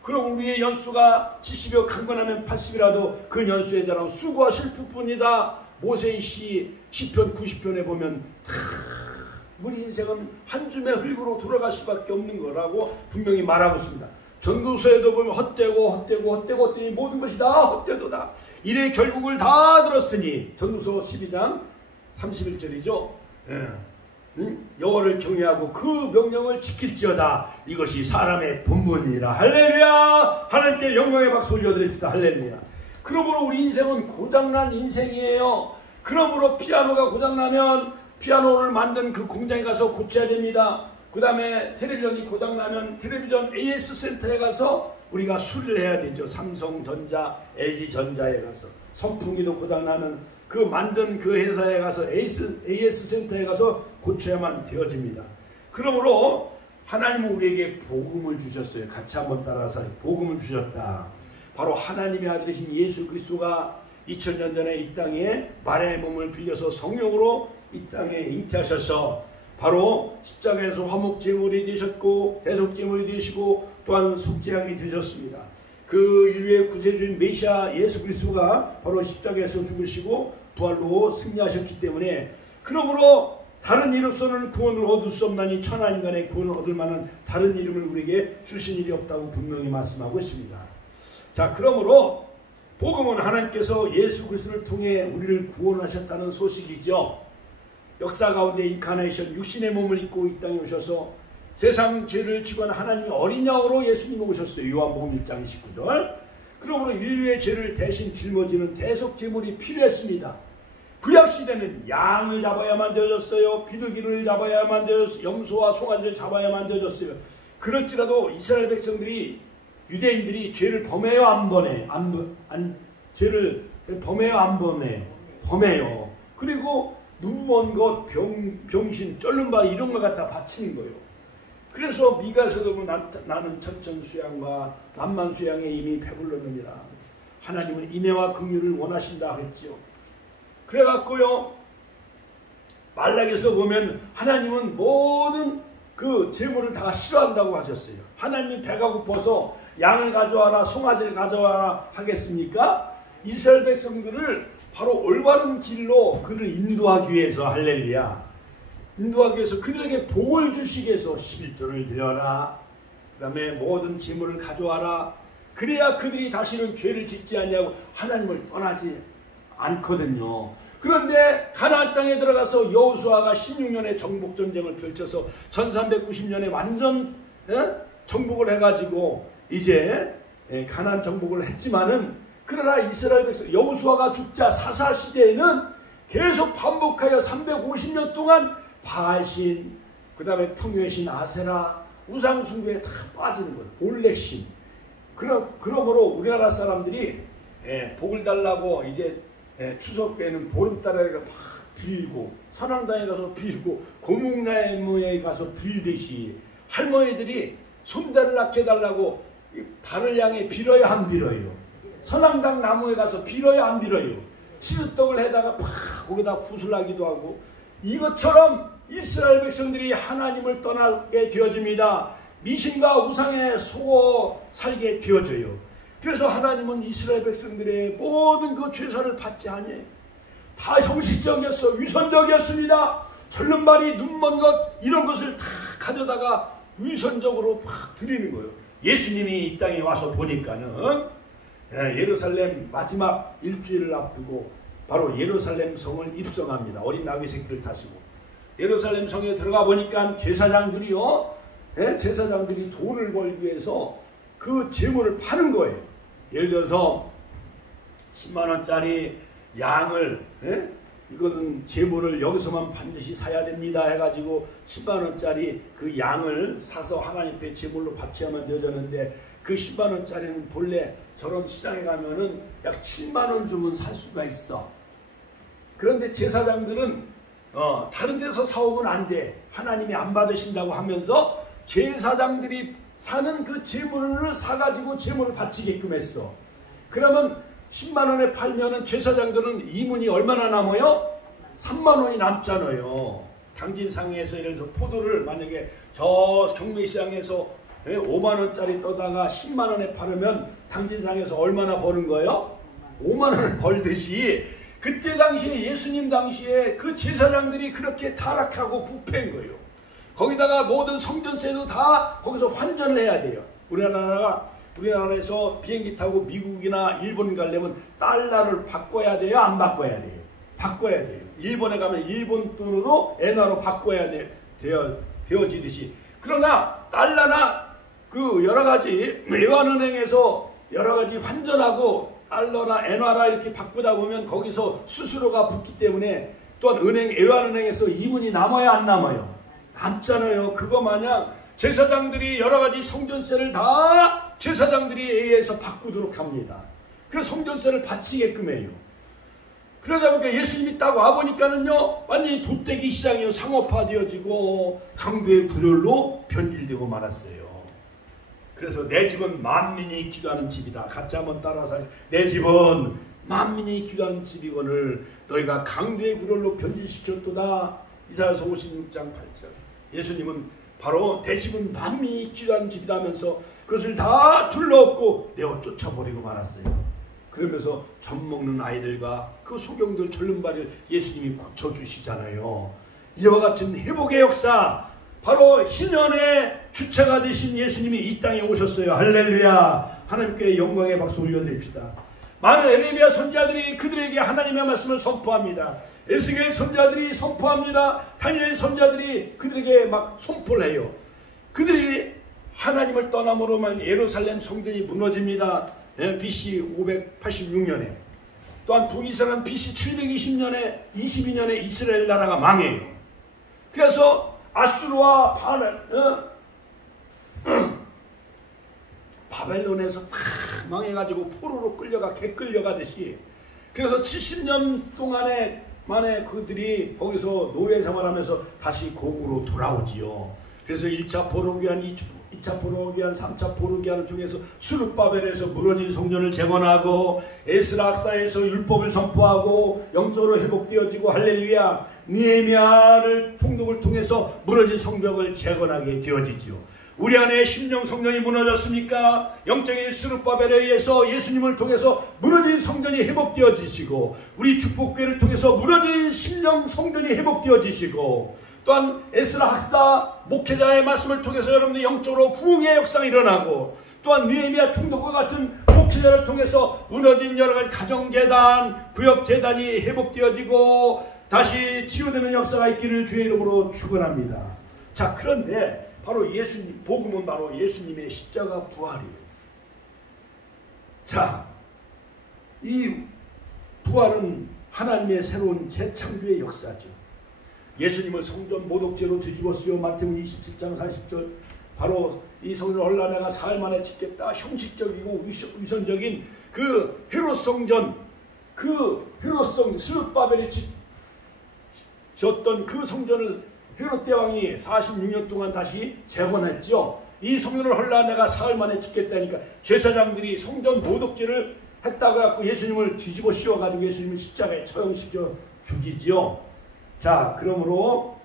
그럼 우리의 연수가 70여 강건하면 80이라도 그 연수의 자랑 수고와 슬픔뿐이다. 모세의 시 시편 90편에 보면 우리 인생은 한 줌의 흙으로 돌아갈 수밖에 없는 거라고 분명히 말하고 있습니다. 전도서에도 보면 헛되고 모든 것이 다 헛되도다. 이래 결국을 다 들었으니 전도서 12장 31절이죠. 여호와를 경외하고 그 명령을 지킬지어다. 이것이 사람의 본분이라. 할렐루야. 하나님께 영광의 박수 올려드립시다. 할렐루야. 그러므로 우리 인생은 고장난 인생이에요. 그러므로 피아노가 고장나면 피아노를 만든 그 공장에 가서 고쳐야 됩니다. 그 다음에 텔레비전이 고장나면 텔레비전 AS 센터에 가서 우리가 수리를 해야 되죠. 삼성전자, LG전자에 가서. 선풍기도 고장나면 그 만든 그 회사에 가서 AS 센터에 가서 고쳐야만 되어집니다. 그러므로 하나님은 우리에게 복음을 주셨어요. 같이 한번 따라서 복음을 주셨다. 바로 하나님의 아들이신 예수 그리스도가 2000년 전에 이 땅에 마리아의 몸을 빌려서 성령으로 이 땅에 잉태하셔서 바로 십자가에서 화목제물이 되셨고 대속제물이 되시고 또한 속죄양이 되셨습니다. 그 인류의 구세주인 메시아 예수 그리스도가 바로 십자가에서 죽으시고 부활로 승리하셨기 때문에 그러므로 다른 이로서는 구원을 얻을 수 없나니 천하 인간의 구원을 얻을 만한 다른 이름을 우리에게 주신 일이 없다고 분명히 말씀하고 있습니다. 자, 그러므로 복음은 하나님께서 예수 그리스도를 통해 우리를 구원하셨다는 소식이죠. 역사 가운데 인카네이션 육신의 몸을 입고 이 땅에 오셔서 세상 죄를 지고 하나님이 어린 양으로 예수님이 오셨어요. 요한복음 1장 29절. 그러므로 인류의 죄를 대신 짊어지는 대속 제물이 필요했습니다. 구약시대는 양을 잡아야만 되어졌어요. 비둘기를 잡아야만 되어졌어요. 염소와 송아지를 잡아야만 되어졌어요. 그럴지라도 이스라엘 백성들이 유대인들이 죄를 범해요, 안 범해? 죄를 범해요, 안 범해요? 범해요. 그리고 눈먼 것, 병신, 쩔는 바 이런 걸 갖다 바치는 거예요. 그래서 미가서도 보면 나는 천천수양과 만만수양에 이미 배불렀느니라. 하나님은 인애와 긍휼을 원하신다 했죠. 그래갖고요, 말라기에서 보면 하나님은 모든 그 재물을 다 싫어한다고 하셨어요. 하나님이 배가 고파서 양을 가져와라, 송아지를 가져와라 하겠습니까? 이스라엘 백성들을 바로 올바른 길로 그를 인도하기 위해서, 할렐루야, 인도하기 위해서 그들에게 복을 주시기 위해서 11조를 드려라, 그 다음에 모든 재물을 가져와라. 그래야 그들이 다시는 죄를 짓지 않냐고 하나님을 떠나지 않거든요. 그런데 가나안 땅에 들어가서 여호수아가 16년의 정복전쟁을 펼쳐서 1390년에 완전 정복을 해가지고 이제 가나안 정복을 했지만은, 그러나 이스라엘 백성 여호수아가 죽자 사사시대에는 계속 반복하여 350년 동안 바알신, 그 다음에 풍요의 아세라, 우상숭배에 다 빠지는 거예요. 몰렉신. 그러므로 우리나라 사람들이 복을 달라고 이제 추석에는 보름달에 막 빌고, 선왕당에 가서 빌고, 고목나무에 가서 빌듯이 할머니들이 손자를 낳게 해달라고 달을 향해 빌어요, 안 빌어요? 선왕당 나무에 가서 빌어요, 안 빌어요? 시루떡을 해다가 팍 거기다 구슬하기도 하고. 이것처럼 이스라엘 백성들이 하나님을 떠나게 되어집니다. 미신과 우상에 속어 살게 되어져요. 그래서 하나님은 이스라엘 백성들의 모든 그 죄사를 받지 아니에요. 다 형식적이었어. 위선적이었습니다. 절름발이, 눈먼 것, 이런 것을 다 가져다가 위선적으로 막 드리는 거예요. 예수님이 이 땅에 와서 보니까는 예루살렘 마지막 일주일을 앞두고 바로 예루살렘 성을 입성합니다. 어린 나귀 새끼를 타시고 예루살렘 성에 들어가 보니까 제사장들이요, 제사장들이 돈을 벌기 위해서 그 재물을 파는 거예요. 예를 들어서 10만원짜리 양을, 이거는 재물을 여기서만 반드시 사야 됩니다 해가지고 10만원짜리 그 양을 사서 하나님 앞에 재물로 바쳐야만 되어졌는데, 그 10만원짜리는 본래 저런 시장에 가면은 약 7만원 주면 살 수가 있어. 그런데 제사장들은 다른 데서 사오면 안 돼, 하나님이 안 받으신다고 하면서 제사장들이 사는 그 재물을 사가지고 재물을 바치게끔 했어. 그러면 10만원에 팔면은 제사장들은 이문이 얼마나 남아요? 3만원이 남잖아요. 당진상에서 예를 들어서 포도를 만약에 저 경매시장에서 5만원짜리 떠다가 10만원에 팔으면 당진상에서 얼마나 버는 거예요? 5만원을 벌듯이 그때 당시에, 예수님 당시에 그 제사장들이 그렇게 타락하고 부패한 거예요. 거기다가 모든 성전세도 다 거기서 환전을 해야 돼요. 우리나라에서 비행기 타고 미국이나 일본 가려면 달러를 바꿔야 돼요, 안 바꿔야 돼요? 바꿔야 돼요. 일본에 가면 일본 돈으로 엔화로 바꿔야 되어지듯이. 그러나 달러나 그 여러가지 외환은행에서 여러가지 환전하고 달러나 엔화나 이렇게 바꾸다 보면 거기서 수수료가 붙기 때문에, 또한 외환은행에서 이문이 남아야 안 남아요? 남잖아요. 그거 마냥 제사장들이 여러가지 성전세를 다 제사장들이 의해서 바꾸도록 합니다. 그래서 성전세를 바치게끔 해요. 그러다 보니까 예수님이 딱 와보니까는요, 완전히 돗대기 시장이요, 상업화되어지고 강도의 불혈로 변질되고 말았어요. 그래서 내 집은 만민이 기도하는 집이다. 같이 한번 따라서, 내 집은 만민이 기도하는 집이거늘 너희가 강도의 불혈로 변질시켰도다. 이사야서 56장 8절. 예수님은 바로 내 집은 만민이 기도하는 집이다 하면서 그것을 다 둘러엎고 내어 쫓아버리고 말았어요. 그러면서 젖 먹는 아이들과 그 소경들 절름발을 예수님이 고쳐주시잖아요. 이와 같은 회복의 역사, 바로 희년의 주체가 되신 예수님이 이 땅에 오셨어요. 할렐루야. 하나님께 영광의 박수 올려드립시다. 많은 에레미야 선지자들이 그들에게 하나님의 말씀을 선포합니다. 에스겔 선지자들이 선포합니다. 다니엘 선지자들이 그들에게 막 선포를 해요. 그들이 하나님을 떠남으로 만 예루살렘 성전이 무너집니다. BC 586년에. 또한 북이스라엘은 BC 720년에 22년에 이스라엘 나라가 망해요. 그래서 아수르와 바벨론에서 다 망해가지고 포로로 끌려가 개 끌려가듯이, 그래서 70년 만에 그들이 거기서 노예 생활하면서 다시 고국으로 돌아오지요. 그래서 1차 포로기한, 2차 포로기한, 3차 포로기한을 통해서 수르바벨에서 무너진 성전을 재건하고 에스라 학사에서 율법을 선포하고 영적으로 회복되어지고, 할렐루야, 느헤미야를 총독을 통해서 무너진 성벽을 재건하게 되어지지요. 우리 안에 심령 성전이 무너졌습니까? 영적인 스룹바벨에 의해서 예수님을 통해서 무너진 성전이 회복되어지시고, 우리 축복교회를 통해서 무너진 심령 성전이 회복되어지시고, 또한 에스라 학사 목회자의 말씀을 통해서 여러분들 영적으로 부흥의 역사가 일어나고, 또한 느헤미야 총독과 같은 목회자를 통해서 무너진 여러가지 가정재단, 구역재단이 회복되어지고 다시 치유되는 역사가 있기를 주의 이름으로 축원합니다. 자, 그런데 바로 예수님, 복음은 바로 예수님의 십자가 부활이에요. 자, 이 부활은 하나님의 새로운 재창조의 역사죠. 예수님을 성전 모독죄로 뒤집었어요. 마태복음 27장 40절. 바로 이 성전을 헐라 내가 사흘 만에 짓겠다. 형식적이고 위선적인 그 헤롯 성전, 그 헤롯 스룹바벨이 짓던 그 성전을 헤롯 대왕이 46년 동안 다시 재건했죠. 이 성전을 헐라 내가 사흘 만에 짓겠다니까 제사장들이 성전 모독죄를 했다고 해갖고 예수님을 뒤집어 씌워가지고 예수님을 십자가에 처형시켜 죽이지요. 자, 그러므로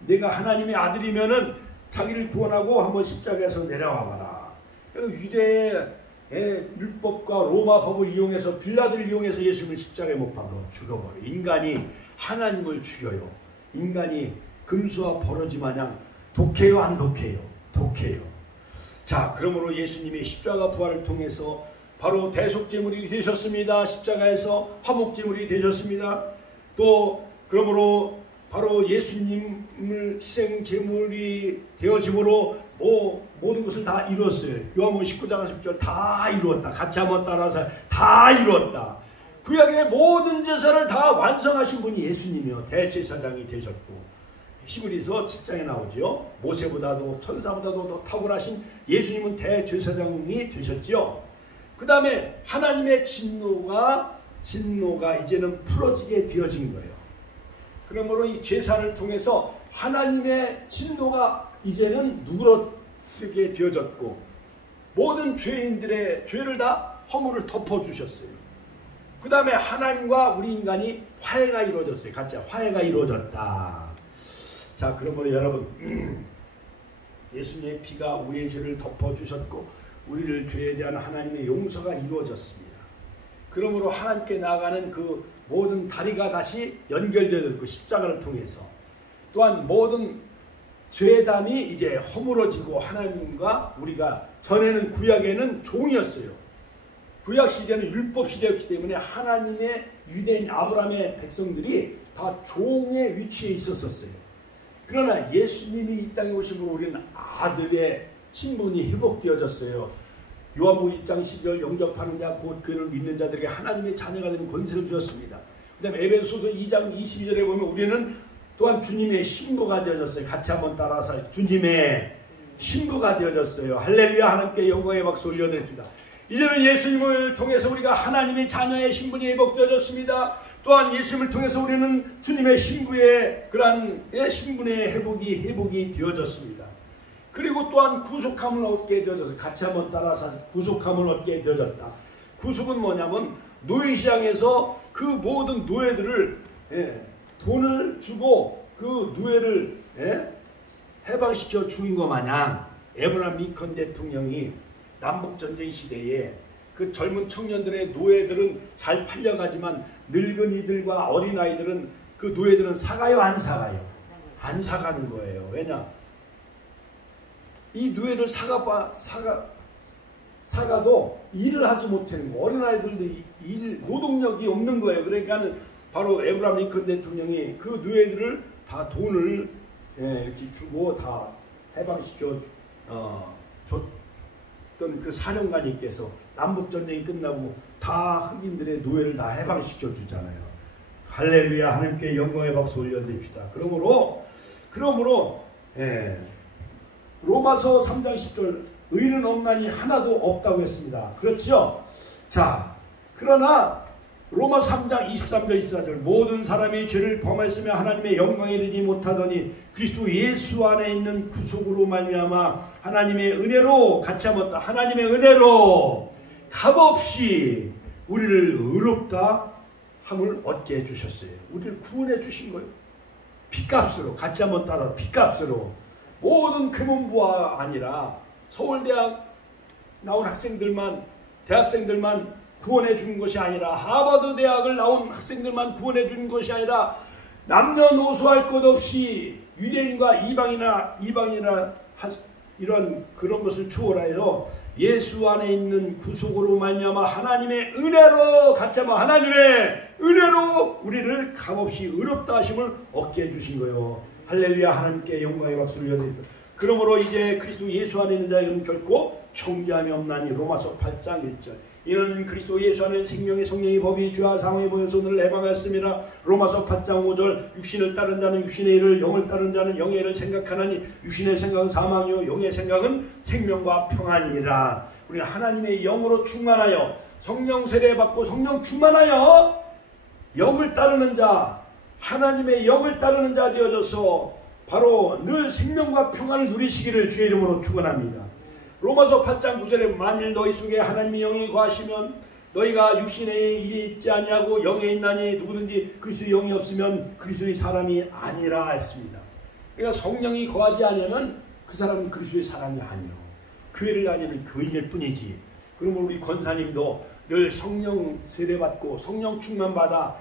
내가 하나님의 아들이면은 자기를 구원하고 한번 십자가에서 내려와 봐라. 유대의 율법과 로마 법을 이용해서, 빌라도를 이용해서 예수님을 십자가에 못 박아 죽여버려. 인간이 하나님을 죽여요. 인간이 금수와 버러지 마냥 독해요, 안 독해요? 독해요. 자, 그러므로 예수님의 십자가 부활을 통해서 바로 대속제물이 되셨습니다. 십자가에서 화목제물이 되셨습니다. 또 그러므로 바로 예수님을 희생제물이 되어짐으로 모든 것을 다 이루었어요. 요한복음 19장 10절 다 이루었다. 같이 한번 따라서 다 이루었다. 구약의 모든 제사를 다 완성하신 분이 예수님이요, 대제사장이 되셨고, 히브리서 7장에 나오죠. 모세보다도 천사보다도 더 탁월하신 예수님은 대제사장이 되셨지요. 그 다음에 하나님의 진노가 이제는 풀어지게 되어진 거예요. 그러므로 이 제사를 통해서 하나님의 진노가 이제는 누그러뜨게 되어졌고, 모든 죄인들의 죄를 다 허물을 덮어주셨어요. 그 다음에 하나님과 우리 인간이 화해가 이루어졌어요. 같이 화해가 이루어졌다. 자, 그러므로 여러분, 예수님의 피가 우리의 죄를 덮어주셨고 우리를 죄에 대한 하나님의 용서가 이루어졌습니다. 그러므로 하나님께 나아가는 그 모든 다리가 다시 연결되었고, 십자가를 통해서 또한 모든 죄담이 이제 허물어지고, 하나님과 우리가 전에는 구약에는 종이었어요. 구약 시대는 율법 시대였기 때문에 하나님의 유대인 아브라함의 백성들이 다 종의 위치에 있었어요. 그러나 예수님이 이 땅에 오심으로 우리는 아들의 신분이 회복되어졌어요. 요한복음 1장 12절 영접하는 자 곧 그를 믿는 자들에게 하나님의 자녀가 되는 권세를 주셨습니다. 그 다음에 에베소서 2장 22절에 보면 우리는 또한 주님의 신부가 되어졌어요. 같이 한번 따라서 주님의 신부가 되어졌어요. 할렐루야. 하나님께 영광의 박수 올려드립니다. 이제는 예수님을 통해서 우리가 하나님의 자녀의 신분이 회복되어졌습니다. 또한 예수님을 통해서 우리는 주님의 신부의 그러한 신분의 회복이 되어졌습니다. 그리고 또한 구속함을 얻게 되어졌어요. 같이 한번 따라서 구속함을 얻게 되어졌다. 구속은 뭐냐면 노예시장에서 그 모든 노예들을 돈을 주고 그 노예를 해방시켜 주는 것 마냥 에브라함 링컨 대통령이 남북전쟁 시대에 그 젊은 청년들의 노예들은 잘 팔려가지만 늙은이들과 어린아이들은 그 노예들은 사가요 안 사가요? 안 사가는 거예요. 왜냐? 이 노예를 사가도 일을 하지 못하는 거. 어린아이들도 노동력이 없는 거예요. 그러니까는 바로 에브라함 링컨 대통령이 그 노예들을 다 돈을 이렇게 주고 다 해방시켜 줬던 그 사령관님께서 남북전쟁이 끝나고 다 흑인들의 노예를 다 해방시켜 주잖아요. 할렐루야. 하나님께 영광의 박수 올려드립시다. 그러므로 로마서 3장 10절 의는 없나니 하나도 없다고 했습니다. 그렇죠? 자, 그러나 로마서 3장 23절 24절 모든 사람이 죄를 범했으며 하나님의 영광에 이르지 못하더니 그리스도 예수 안에 있는 구속으로 말미암아 하나님의 은혜로 같이 함었다. 하나님의 은혜로 값없이 우리를 의롭다 함을 얻게 해주셨어요. 우리를 구원해 주신 거예요. 핏값으로, 같이 한번 따라 핏값으로. 모든 금은부가 아니라 서울대학 나온 학생들만, 대학생들만 구원해 주는 것이 아니라 하버드 대학을 나온 학생들만 구원해 주는 것이 아니라 남녀노소할 것 없이 유대인과 이방이나 이런 그런 것을 초월하여 예수 안에 있는 구속으로 말미암아 하나님의 은혜로 같이 한번 하나님의 은혜로 우리를 값없이 의롭다 하심을 얻게 해주신 거예요. 할렐루야. 하나님께 영광의 박수를 올려드립니다. 그러므로 이제 그리스도 예수 안에 있는 자에게는 결코 정죄함이 없나니 로마서 8장 1절 이는 그리스도 예수 안에 생명의 성령의 법이 죄와 사망의 보여서 오늘 해방하였습니다. 로마서 8장 5절 육신을 따른 자는 육신의 일을 영을 따른 자는 영의 일을 생각하나니 육신의 생각은 사망이요 영의 생각은 생명과 평안이라. 우리는 하나님의 영으로 충만하여 성령 세례받고 성령 충만하여 영을 따르는 자 하나님의 영을 따르는 자 되어져서 바로 늘 생명과 평안을 누리시기를 주의 이름으로 축원합니다. 로마서 8장 9절에 만일 너희 속에 하나님의 영이 거하시면 너희가 육신의 일이 있지 아니하고 영에 있나니 누구든지 그리스도의 영이 없으면 그리스도의 사람이 아니라 했습니다. 그러니까 성령이 거하지 않으면 그 사람은 그리스도의 사람이 아니요. 교회를 다니는 교인일 뿐이지. 그러면 우리 권사님도 늘 성령 세례받고 성령 충만받아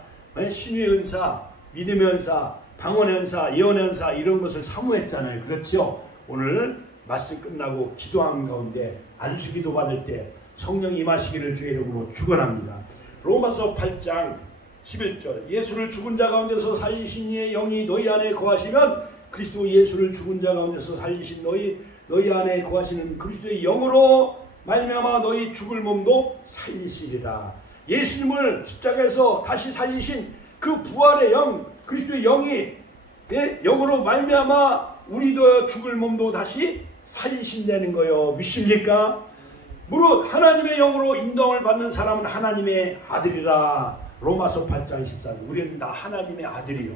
신유의 은사, 믿음의 은사, 방언의 은사, 예언의 은사 이런 것을 사모했잖아요. 그렇죠? 오늘 말씀 끝나고 기도하는 가운데 안수기도 받을 때 성령 임하시기를 주의 이름으로 축원합니다. 로마서 8장 11절 예수를 죽은 자 가운데서 살리신 이의 영이 너희 안에 거하시면 그리스도 예수를 죽은 자 가운데서 살리신 너희 안에 거하시는 그리스도의 영으로 말미암아 너희 죽을 몸도 살리시리라. 예수님을 십자가에서 다시 살리신 그 부활의 영 그리스도의 영이 영으로 말미암아 우리도 죽을 몸도 다시 살리신다는 거예요. 믿습니까? 무릇 하나님의 영으로 인도함을 받는 사람은 하나님의 아들이라. 로마서 8장 14절 우리는 다 하나님의 아들이요.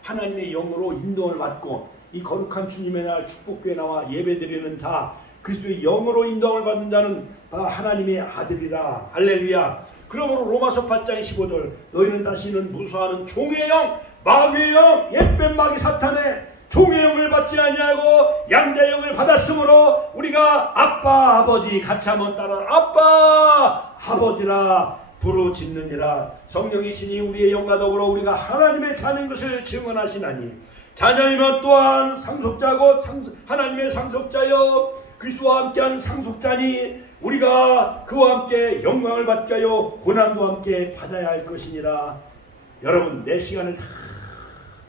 하나님의 영으로 인도함을 받고 이 거룩한 주님의 날 축복교회 나와 예배드리는 자 그리스도의 영으로 인도함을 받는 자는 다 하나님의 아들이라. 할렐루야. 그러므로 로마서 8장 15절 너희는 다시는 무수하는 종의 영 마귀의 영 옛뱀 마귀 사탄의 종의 영을 받지 아니하고 양자의 영을 받았으므로 우리가 아빠 아버지 같이 한번 따라 아빠 아버지라 부르짖느니라. 성령이시니 우리의 영과 더불어 우리가 하나님의 자녀인 것을 증언하시나니 자녀이면 또한 상속자고 하나님의 상속자여 그리스도와 함께한 상속자니 우리가 그와 함께 영광을 받게 하여 고난도 함께 받아야 할 것이니라. 여러분 내 시간을 다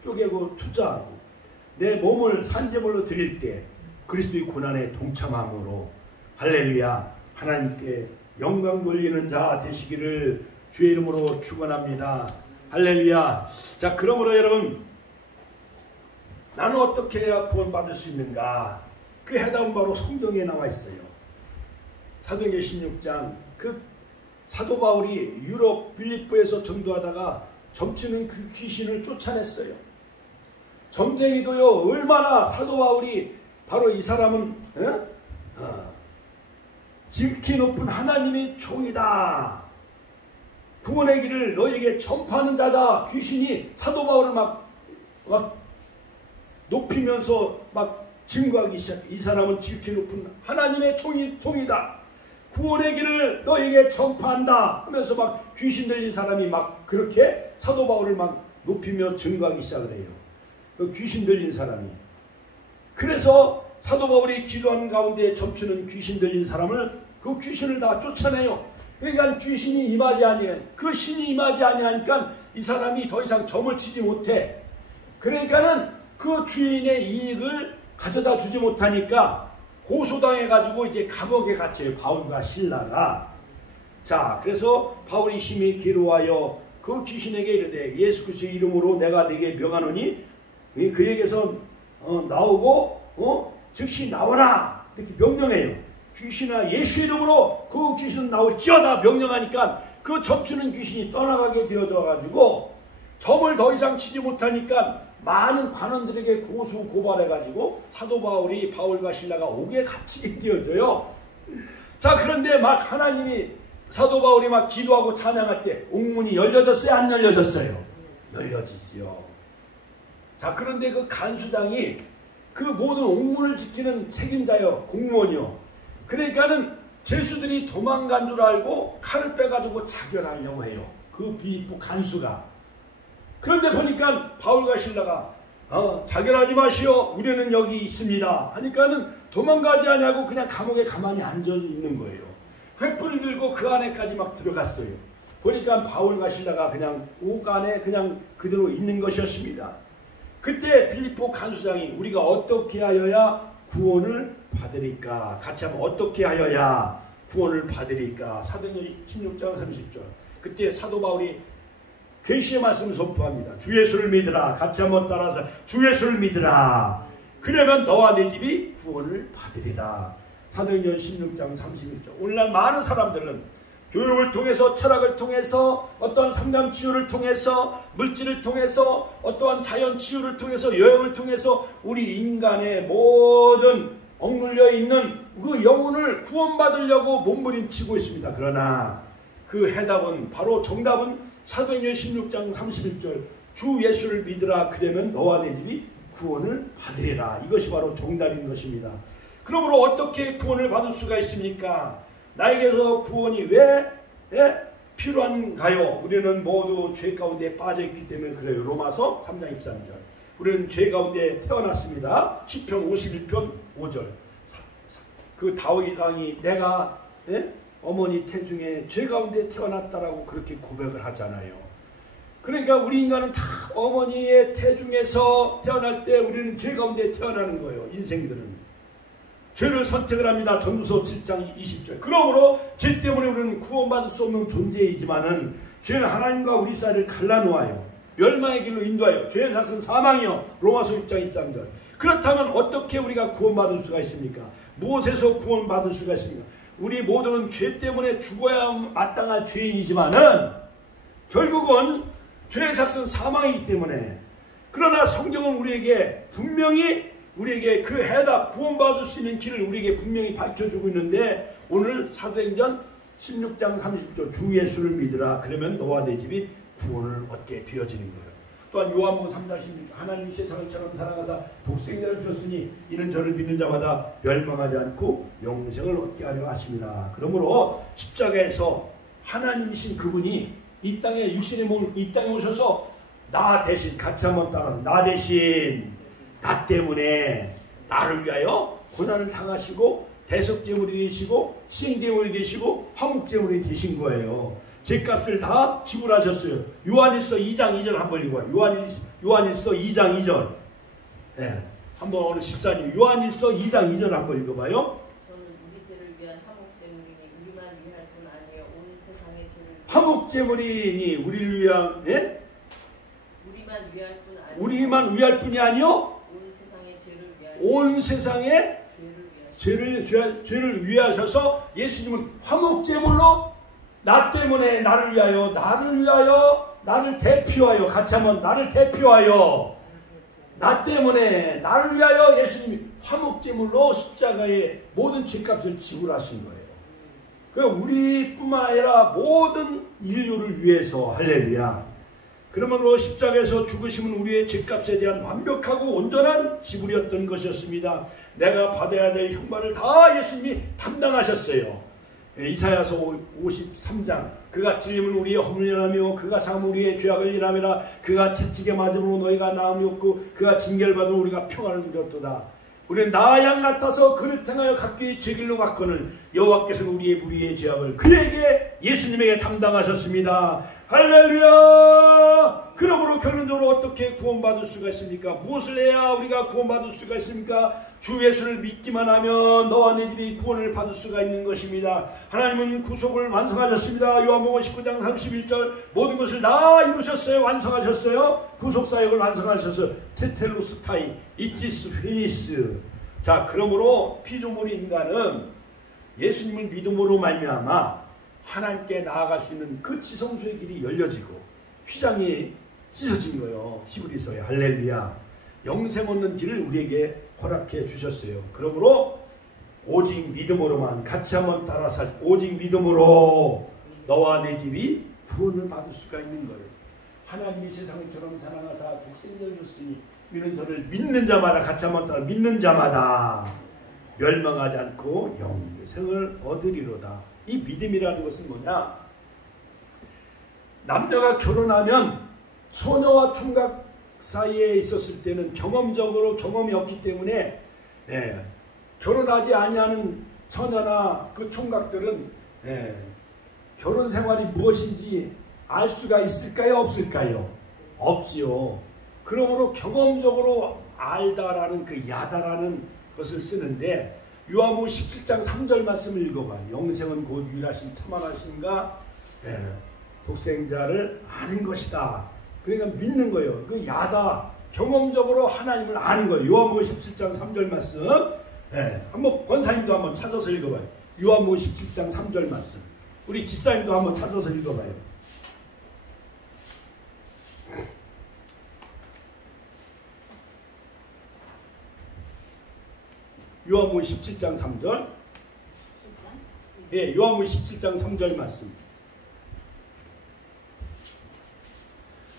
쪼개고 투자하고 내 몸을 산제물로 드릴 때 그리스도의 고난에 동참함으로 할렐루야 하나님께 영광 돌리는 자 되시기를 주의 이름으로 축원합니다. 할렐루야. 자 그러므로 여러분 나는 어떻게 해야 구원받을 수 있는가? 그 해답은 바로 성경에 나와 있어요. 사도행전 16장 그 사도 바울이 유럽 빌립보에서 전도하다가 점치는 귀신을 쫓아냈어요. 점쟁이도요 얼마나 사도 바울이 바로 이 사람은 지극히 높은 하나님의 종이다. 구원의 길을 너에게 전파하는 자다. 귀신이 사도 바울을 막 높이면서 막 증거하기 시작해. 이 사람은 지극히 높은 하나님의 종이다. 구원의 길을 너에게 전파한다 하면서 막 귀신 들린 사람이 막 그렇게 사도 바울을 막 높이며 증거하기 시작을 해요. 그 귀신 들린 사람이. 그래서 사도 바울이 기도하는 가운데 점치는 귀신 들린 사람을 그 귀신을 다 쫓아내요. 그러니까 귀신이 임하지 아니하니까, 그 신이 임하지 아니하니까 이 사람이 더 이상 점을 치지 못해. 그러니까는 그 주인의 이익을 가져다 주지 못하니까 고소당해가지고 이제 감옥에 갇혀요. 바울과 실라가. 자, 그래서 바울이 심히 기로하여 그 귀신에게 이르되 예수 그리스도의 이름으로 내가 네게 명하노니 그에게서 나오고 즉시 나오라 이렇게 명령해요. 귀신아 예수 이름으로 그 귀신은 나올지어다 명령하니까 그 점치는 귀신이 떠나가게 되어져가지고 점을 더 이상 치지 못하니까 많은 관원들에게 고소 고발해가지고 사도 바울이 바울과 실라가 옥에 갇히게 되어져요. 자, 그런데 막 하나님이 사도 바울이 막 기도하고 찬양할 때 옥문이 열려졌어요? 안 열려졌어요? 열려지지요. 자, 그런데 그 간수장이 그 모든 옥문을 지키는 책임자요, 공무원이요. 그러니까는 죄수들이 도망간 줄 알고 칼을 빼가지고 자결하려고 해요. 그 빌립보 간수가. 그런데 보니까 바울과 실라가 자결하지 마시오. 우리는 여기 있습니다. 하니까는 도망가지 않냐고 그냥 감옥에 가만히 앉아 있는 거예요. 횃불을 들고 그 안에까지 막 들어갔어요. 보니까 바울과 실라가 그냥 옥 안에 그냥 그대로 있는 것이었습니다. 그때 빌립보 간수장이 우리가 어떻게 하여야 구원을 받으리까? 같이 한번 어떻게 하여야 구원을 받으리까? 사도행전 16장 30절. 그때 사도 바울이 계시의 말씀을 선포합니다. 주 예수를 믿으라. 같이 한번 따라서 주 예수를 믿으라. 그러면 너와 내 집이 구원을 받으리라. 사도행전 16장 31절. 오늘날 많은 사람들은 교육을 통해서, 철학을 통해서, 어떠한 상담 치유를 통해서, 물질을 통해서, 어떠한 자연 치유를 통해서, 여행을 통해서 우리 인간의 모든 억눌려 있는 그 영혼을 구원받으려고 몸부림치고 있습니다. 그러나 그 해답은, 바로 정답은 사도행전 16장 31절 주 예수를 믿으라. 그러면 너와 내 집이 구원을 받으리라. 이것이 바로 정답인 것입니다. 그러므로 어떻게 구원을 받을 수가 있습니까? 나에게서 구원이 왜 필요한가요? 우리는 모두 죄 가운데 빠져있기 때문에 그래요. 로마서 3장 23절. 우리는 죄 가운데 태어났습니다. 시편 51편 5절. 그 다윗 왕이 내가 어머니 태중에 죄 가운데 태어났다라고 그렇게 고백을 하잖아요. 그러니까 우리 인간은 다 어머니의 태중에서 태어날 때 우리는 죄 가운데 태어나는 거예요. 인생들은. 죄를 선택을 합니다. 전도서 7장 20절. 그러므로 죄 때문에 우리는 구원받을 수 없는 존재이지만은 죄는 하나님과 우리 사이를 갈라놓아요. 멸망의 길로 인도하여 죄의 삭은 사망이요. 로마서 6장 23절. 그렇다면 어떻게 우리가 구원받을 수가 있습니까? 무엇에서 구원받을 수가 있습니까? 우리 모두는 죄 때문에 죽어야 마땅할 죄인이지만은 결국은 죄의 삭은 사망이기 때문에, 그러나 성경은 우리에게 분명히 우리에게 그 해답, 구원받을 수 있는 길을 우리에게 분명히 밝혀주고 있는데, 오늘 사도행전 16장 30절 주 예수를 믿으라. 그러면 너와 내 집이 구원을 얻게 되어지는 거예요. 또한 요한복음 3장 16절 하나님이 세상을 처럼 사랑하사 독생자를 주셨으니 이는 저를 믿는 자마다 멸망하지 않고 영생을 얻게 하려 하심이라. 그러므로 십자가에서 하나님이신 그분이 이 땅에 육신의 몸을 이 땅에 오셔서 나 대신, 같이 한번 따라서 나 대신 나 때문에 나를 위하여 고난을 당하시고 대속제물이 되시고 희생제물이 되시고 화목제물이 되신 거예요. 죄값을 다 지불하셨어요. 요한일서 2장 2절 한번 읽어봐요. 요한일서 2장 2절. 네. 한번 오늘 집사님 요한일서 2장 2절 한번 읽어봐요. 저는 우리 죄를 위한 화목제물이니 우리만 위할 뿐 아니요 온 세상의 죄를 화목제물이니 우리를 위한, 예? 우리만 위할 뿐 아니요 우리만 위할 뿐이 아니요 온 세상의 죄를 위하셔서 예수님은 화목제물로 나 때문에 나를 위하여 나를 대표하여, 같이 한번 나를 대표하여 나 때문에 나를 위하여 예수님이 화목제물로 십자가의 모든 죄값을 지불하신 거예요. 그 우리뿐만 아니라 모든 인류를 위해서. 할렐루야. 그러므로 십자가에서 죽으심은 우리의 죄값에 대한 완벽하고 온전한 지불이었던 것이었습니다. 내가 받아야 될 형벌을 다 예수님이 담당하셨어요. 이사야서 53장 그가 찔림을 우리의 허물을 인하며 그가 상함을 우리의 죄악을 인하매라. 그가 채찍에 맞음으로 너희가 나음이 없고 그가 징계를 받으러 우리가 평안을 누렸도다. 우리는 나 양 같아서 그를 행하여 각기 죄 길로 갔거늘 여호와께서는 우리의 무리의 죄악을 그에게 예수님에게 담당하셨습니다. 할렐루야. 그러므로 결론적으로 어떻게 구원받을 수가 있습니까? 무엇을 해야 우리가 구원받을 수가 있습니까? 주 예수를 믿기만 하면 너와 내 집이 구원을 받을 수가 있는 것입니다. 하나님은 구속을 완성하셨습니다. 요한복음 19장 31절 모든 것을 다 이루셨어요. 완성하셨어요. 구속사역을 완성하셨어요. 테텔로스타이 이티스 페니스. 자, 그러므로 피조물인 인간은 예수님을 믿음으로 말미암아 하나님께 나아갈 수 있는 그 지성소의 길이 열려지고 휘장이 찢어진 거예요. 히브리서에. 할렐루야. 영생 얻는 길을 우리에게 허락해 주셨어요. 그러므로 오직 믿음으로만 같이 한번 따라 살. 오직 믿음으로 너와 내 집이 구원을 받을 수가 있는 거예요. 하나님이 세상처럼 사랑하사 독생자를 줬으니 이는 저를 믿는 자마다 같이 한번 따라 믿는 자마다 멸망하지 않고 영생을 얻으리로다. 이 믿음이라는 것은 뭐냐? 남녀가 결혼하면 소녀와 총각 사이에 있었을 때는 경험적으로 경험이 없기 때문에 결혼하지 아니하는 처녀나 그 총각들은 결혼 생활이 무엇인지 알 수가 있을까요? 없을까요? 없지요. 그러므로 경험적으로 알다라는 그 야다라는 것을 쓰는데 요한복음 17장 3절 말씀을 읽어봐요. 영생은 곧 유일하신 참하나신가 독생자를 아는 것이다. 그러니까 믿는 거예요. 그 야다 경험적으로 하나님을 아는 거예요. 요한복음 17장 3절 말씀 한번 권사님도 한번 찾아서 읽어봐요. 요한복음 17장 3절 말씀 우리 집사님도 한번 찾아서 읽어봐요. 요한복음 17장 3절 요한복음 17장 3절 말씀.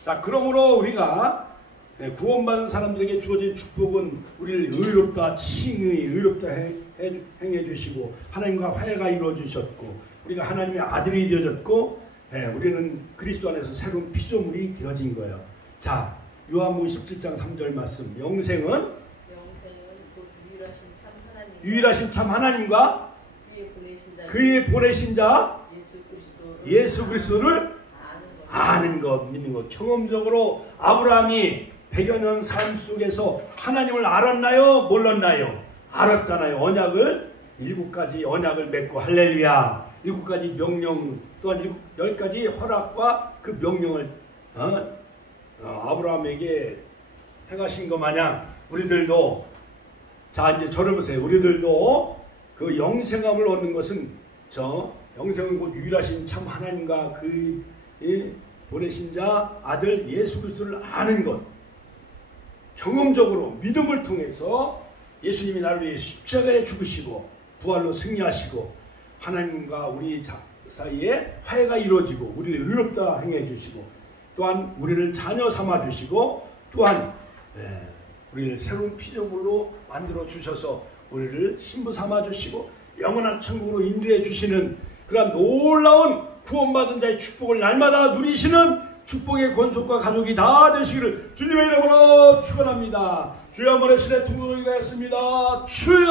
자, 그러므로 우리가 구원받은 사람들에게 주어진 축복은 우리를 의롭다 칭의 의롭다 행해 주시고 하나님과 화해가 이루어 주셨고 우리가 하나님의 아들이 되어졌고 우리는 그리스도 안에서 새로운 피조물이 되어진 거예요. 자, 요한복음 17장 3절 말씀. 영생은 곧 유일하신 참 하나님과 그의 보내신 자 예수 그리스도를 아는 것, 믿는 것. 경험적으로 아브라함이 100여 년 삶 속에서 하나님을 알았나요? 몰랐나요? 알았잖아요. 언약을 7가지 언약을 맺고 할렐루야. 7가지 명령 또한 10가지 허락과 그 명령을 아브라함에게 행하신 것 마냥 우리들도 자 이제 저를 보세요. 우리들도 그 영생함을 얻는 것은 영생은 곧 유일하신 참 하나님과 그 보내신 자 아들 예수 그리스도를 아는 것. 경험적으로 믿음을 통해서 예수님이 나를 위해 십자가에 죽으시고 부활로 승리하시고 하나님과 우리 사이에 화해가 이루어지고 우리를 의롭다 행해 주시고 또한 우리를 자녀 삼아 주시고 또한 우리를 새로운 피조물로 만들어 주셔서 우리를 신부 삼아 주시고 영원한 천국으로 인도해 주시는 그러한 놀라운 구원받은 자의 축복을 날마다 누리시는 축복의 권속과 가족이 다 되시기를 주님의 이름으로 축원합니다. 주여 한번의 신의 통로가 했습니다. 주여.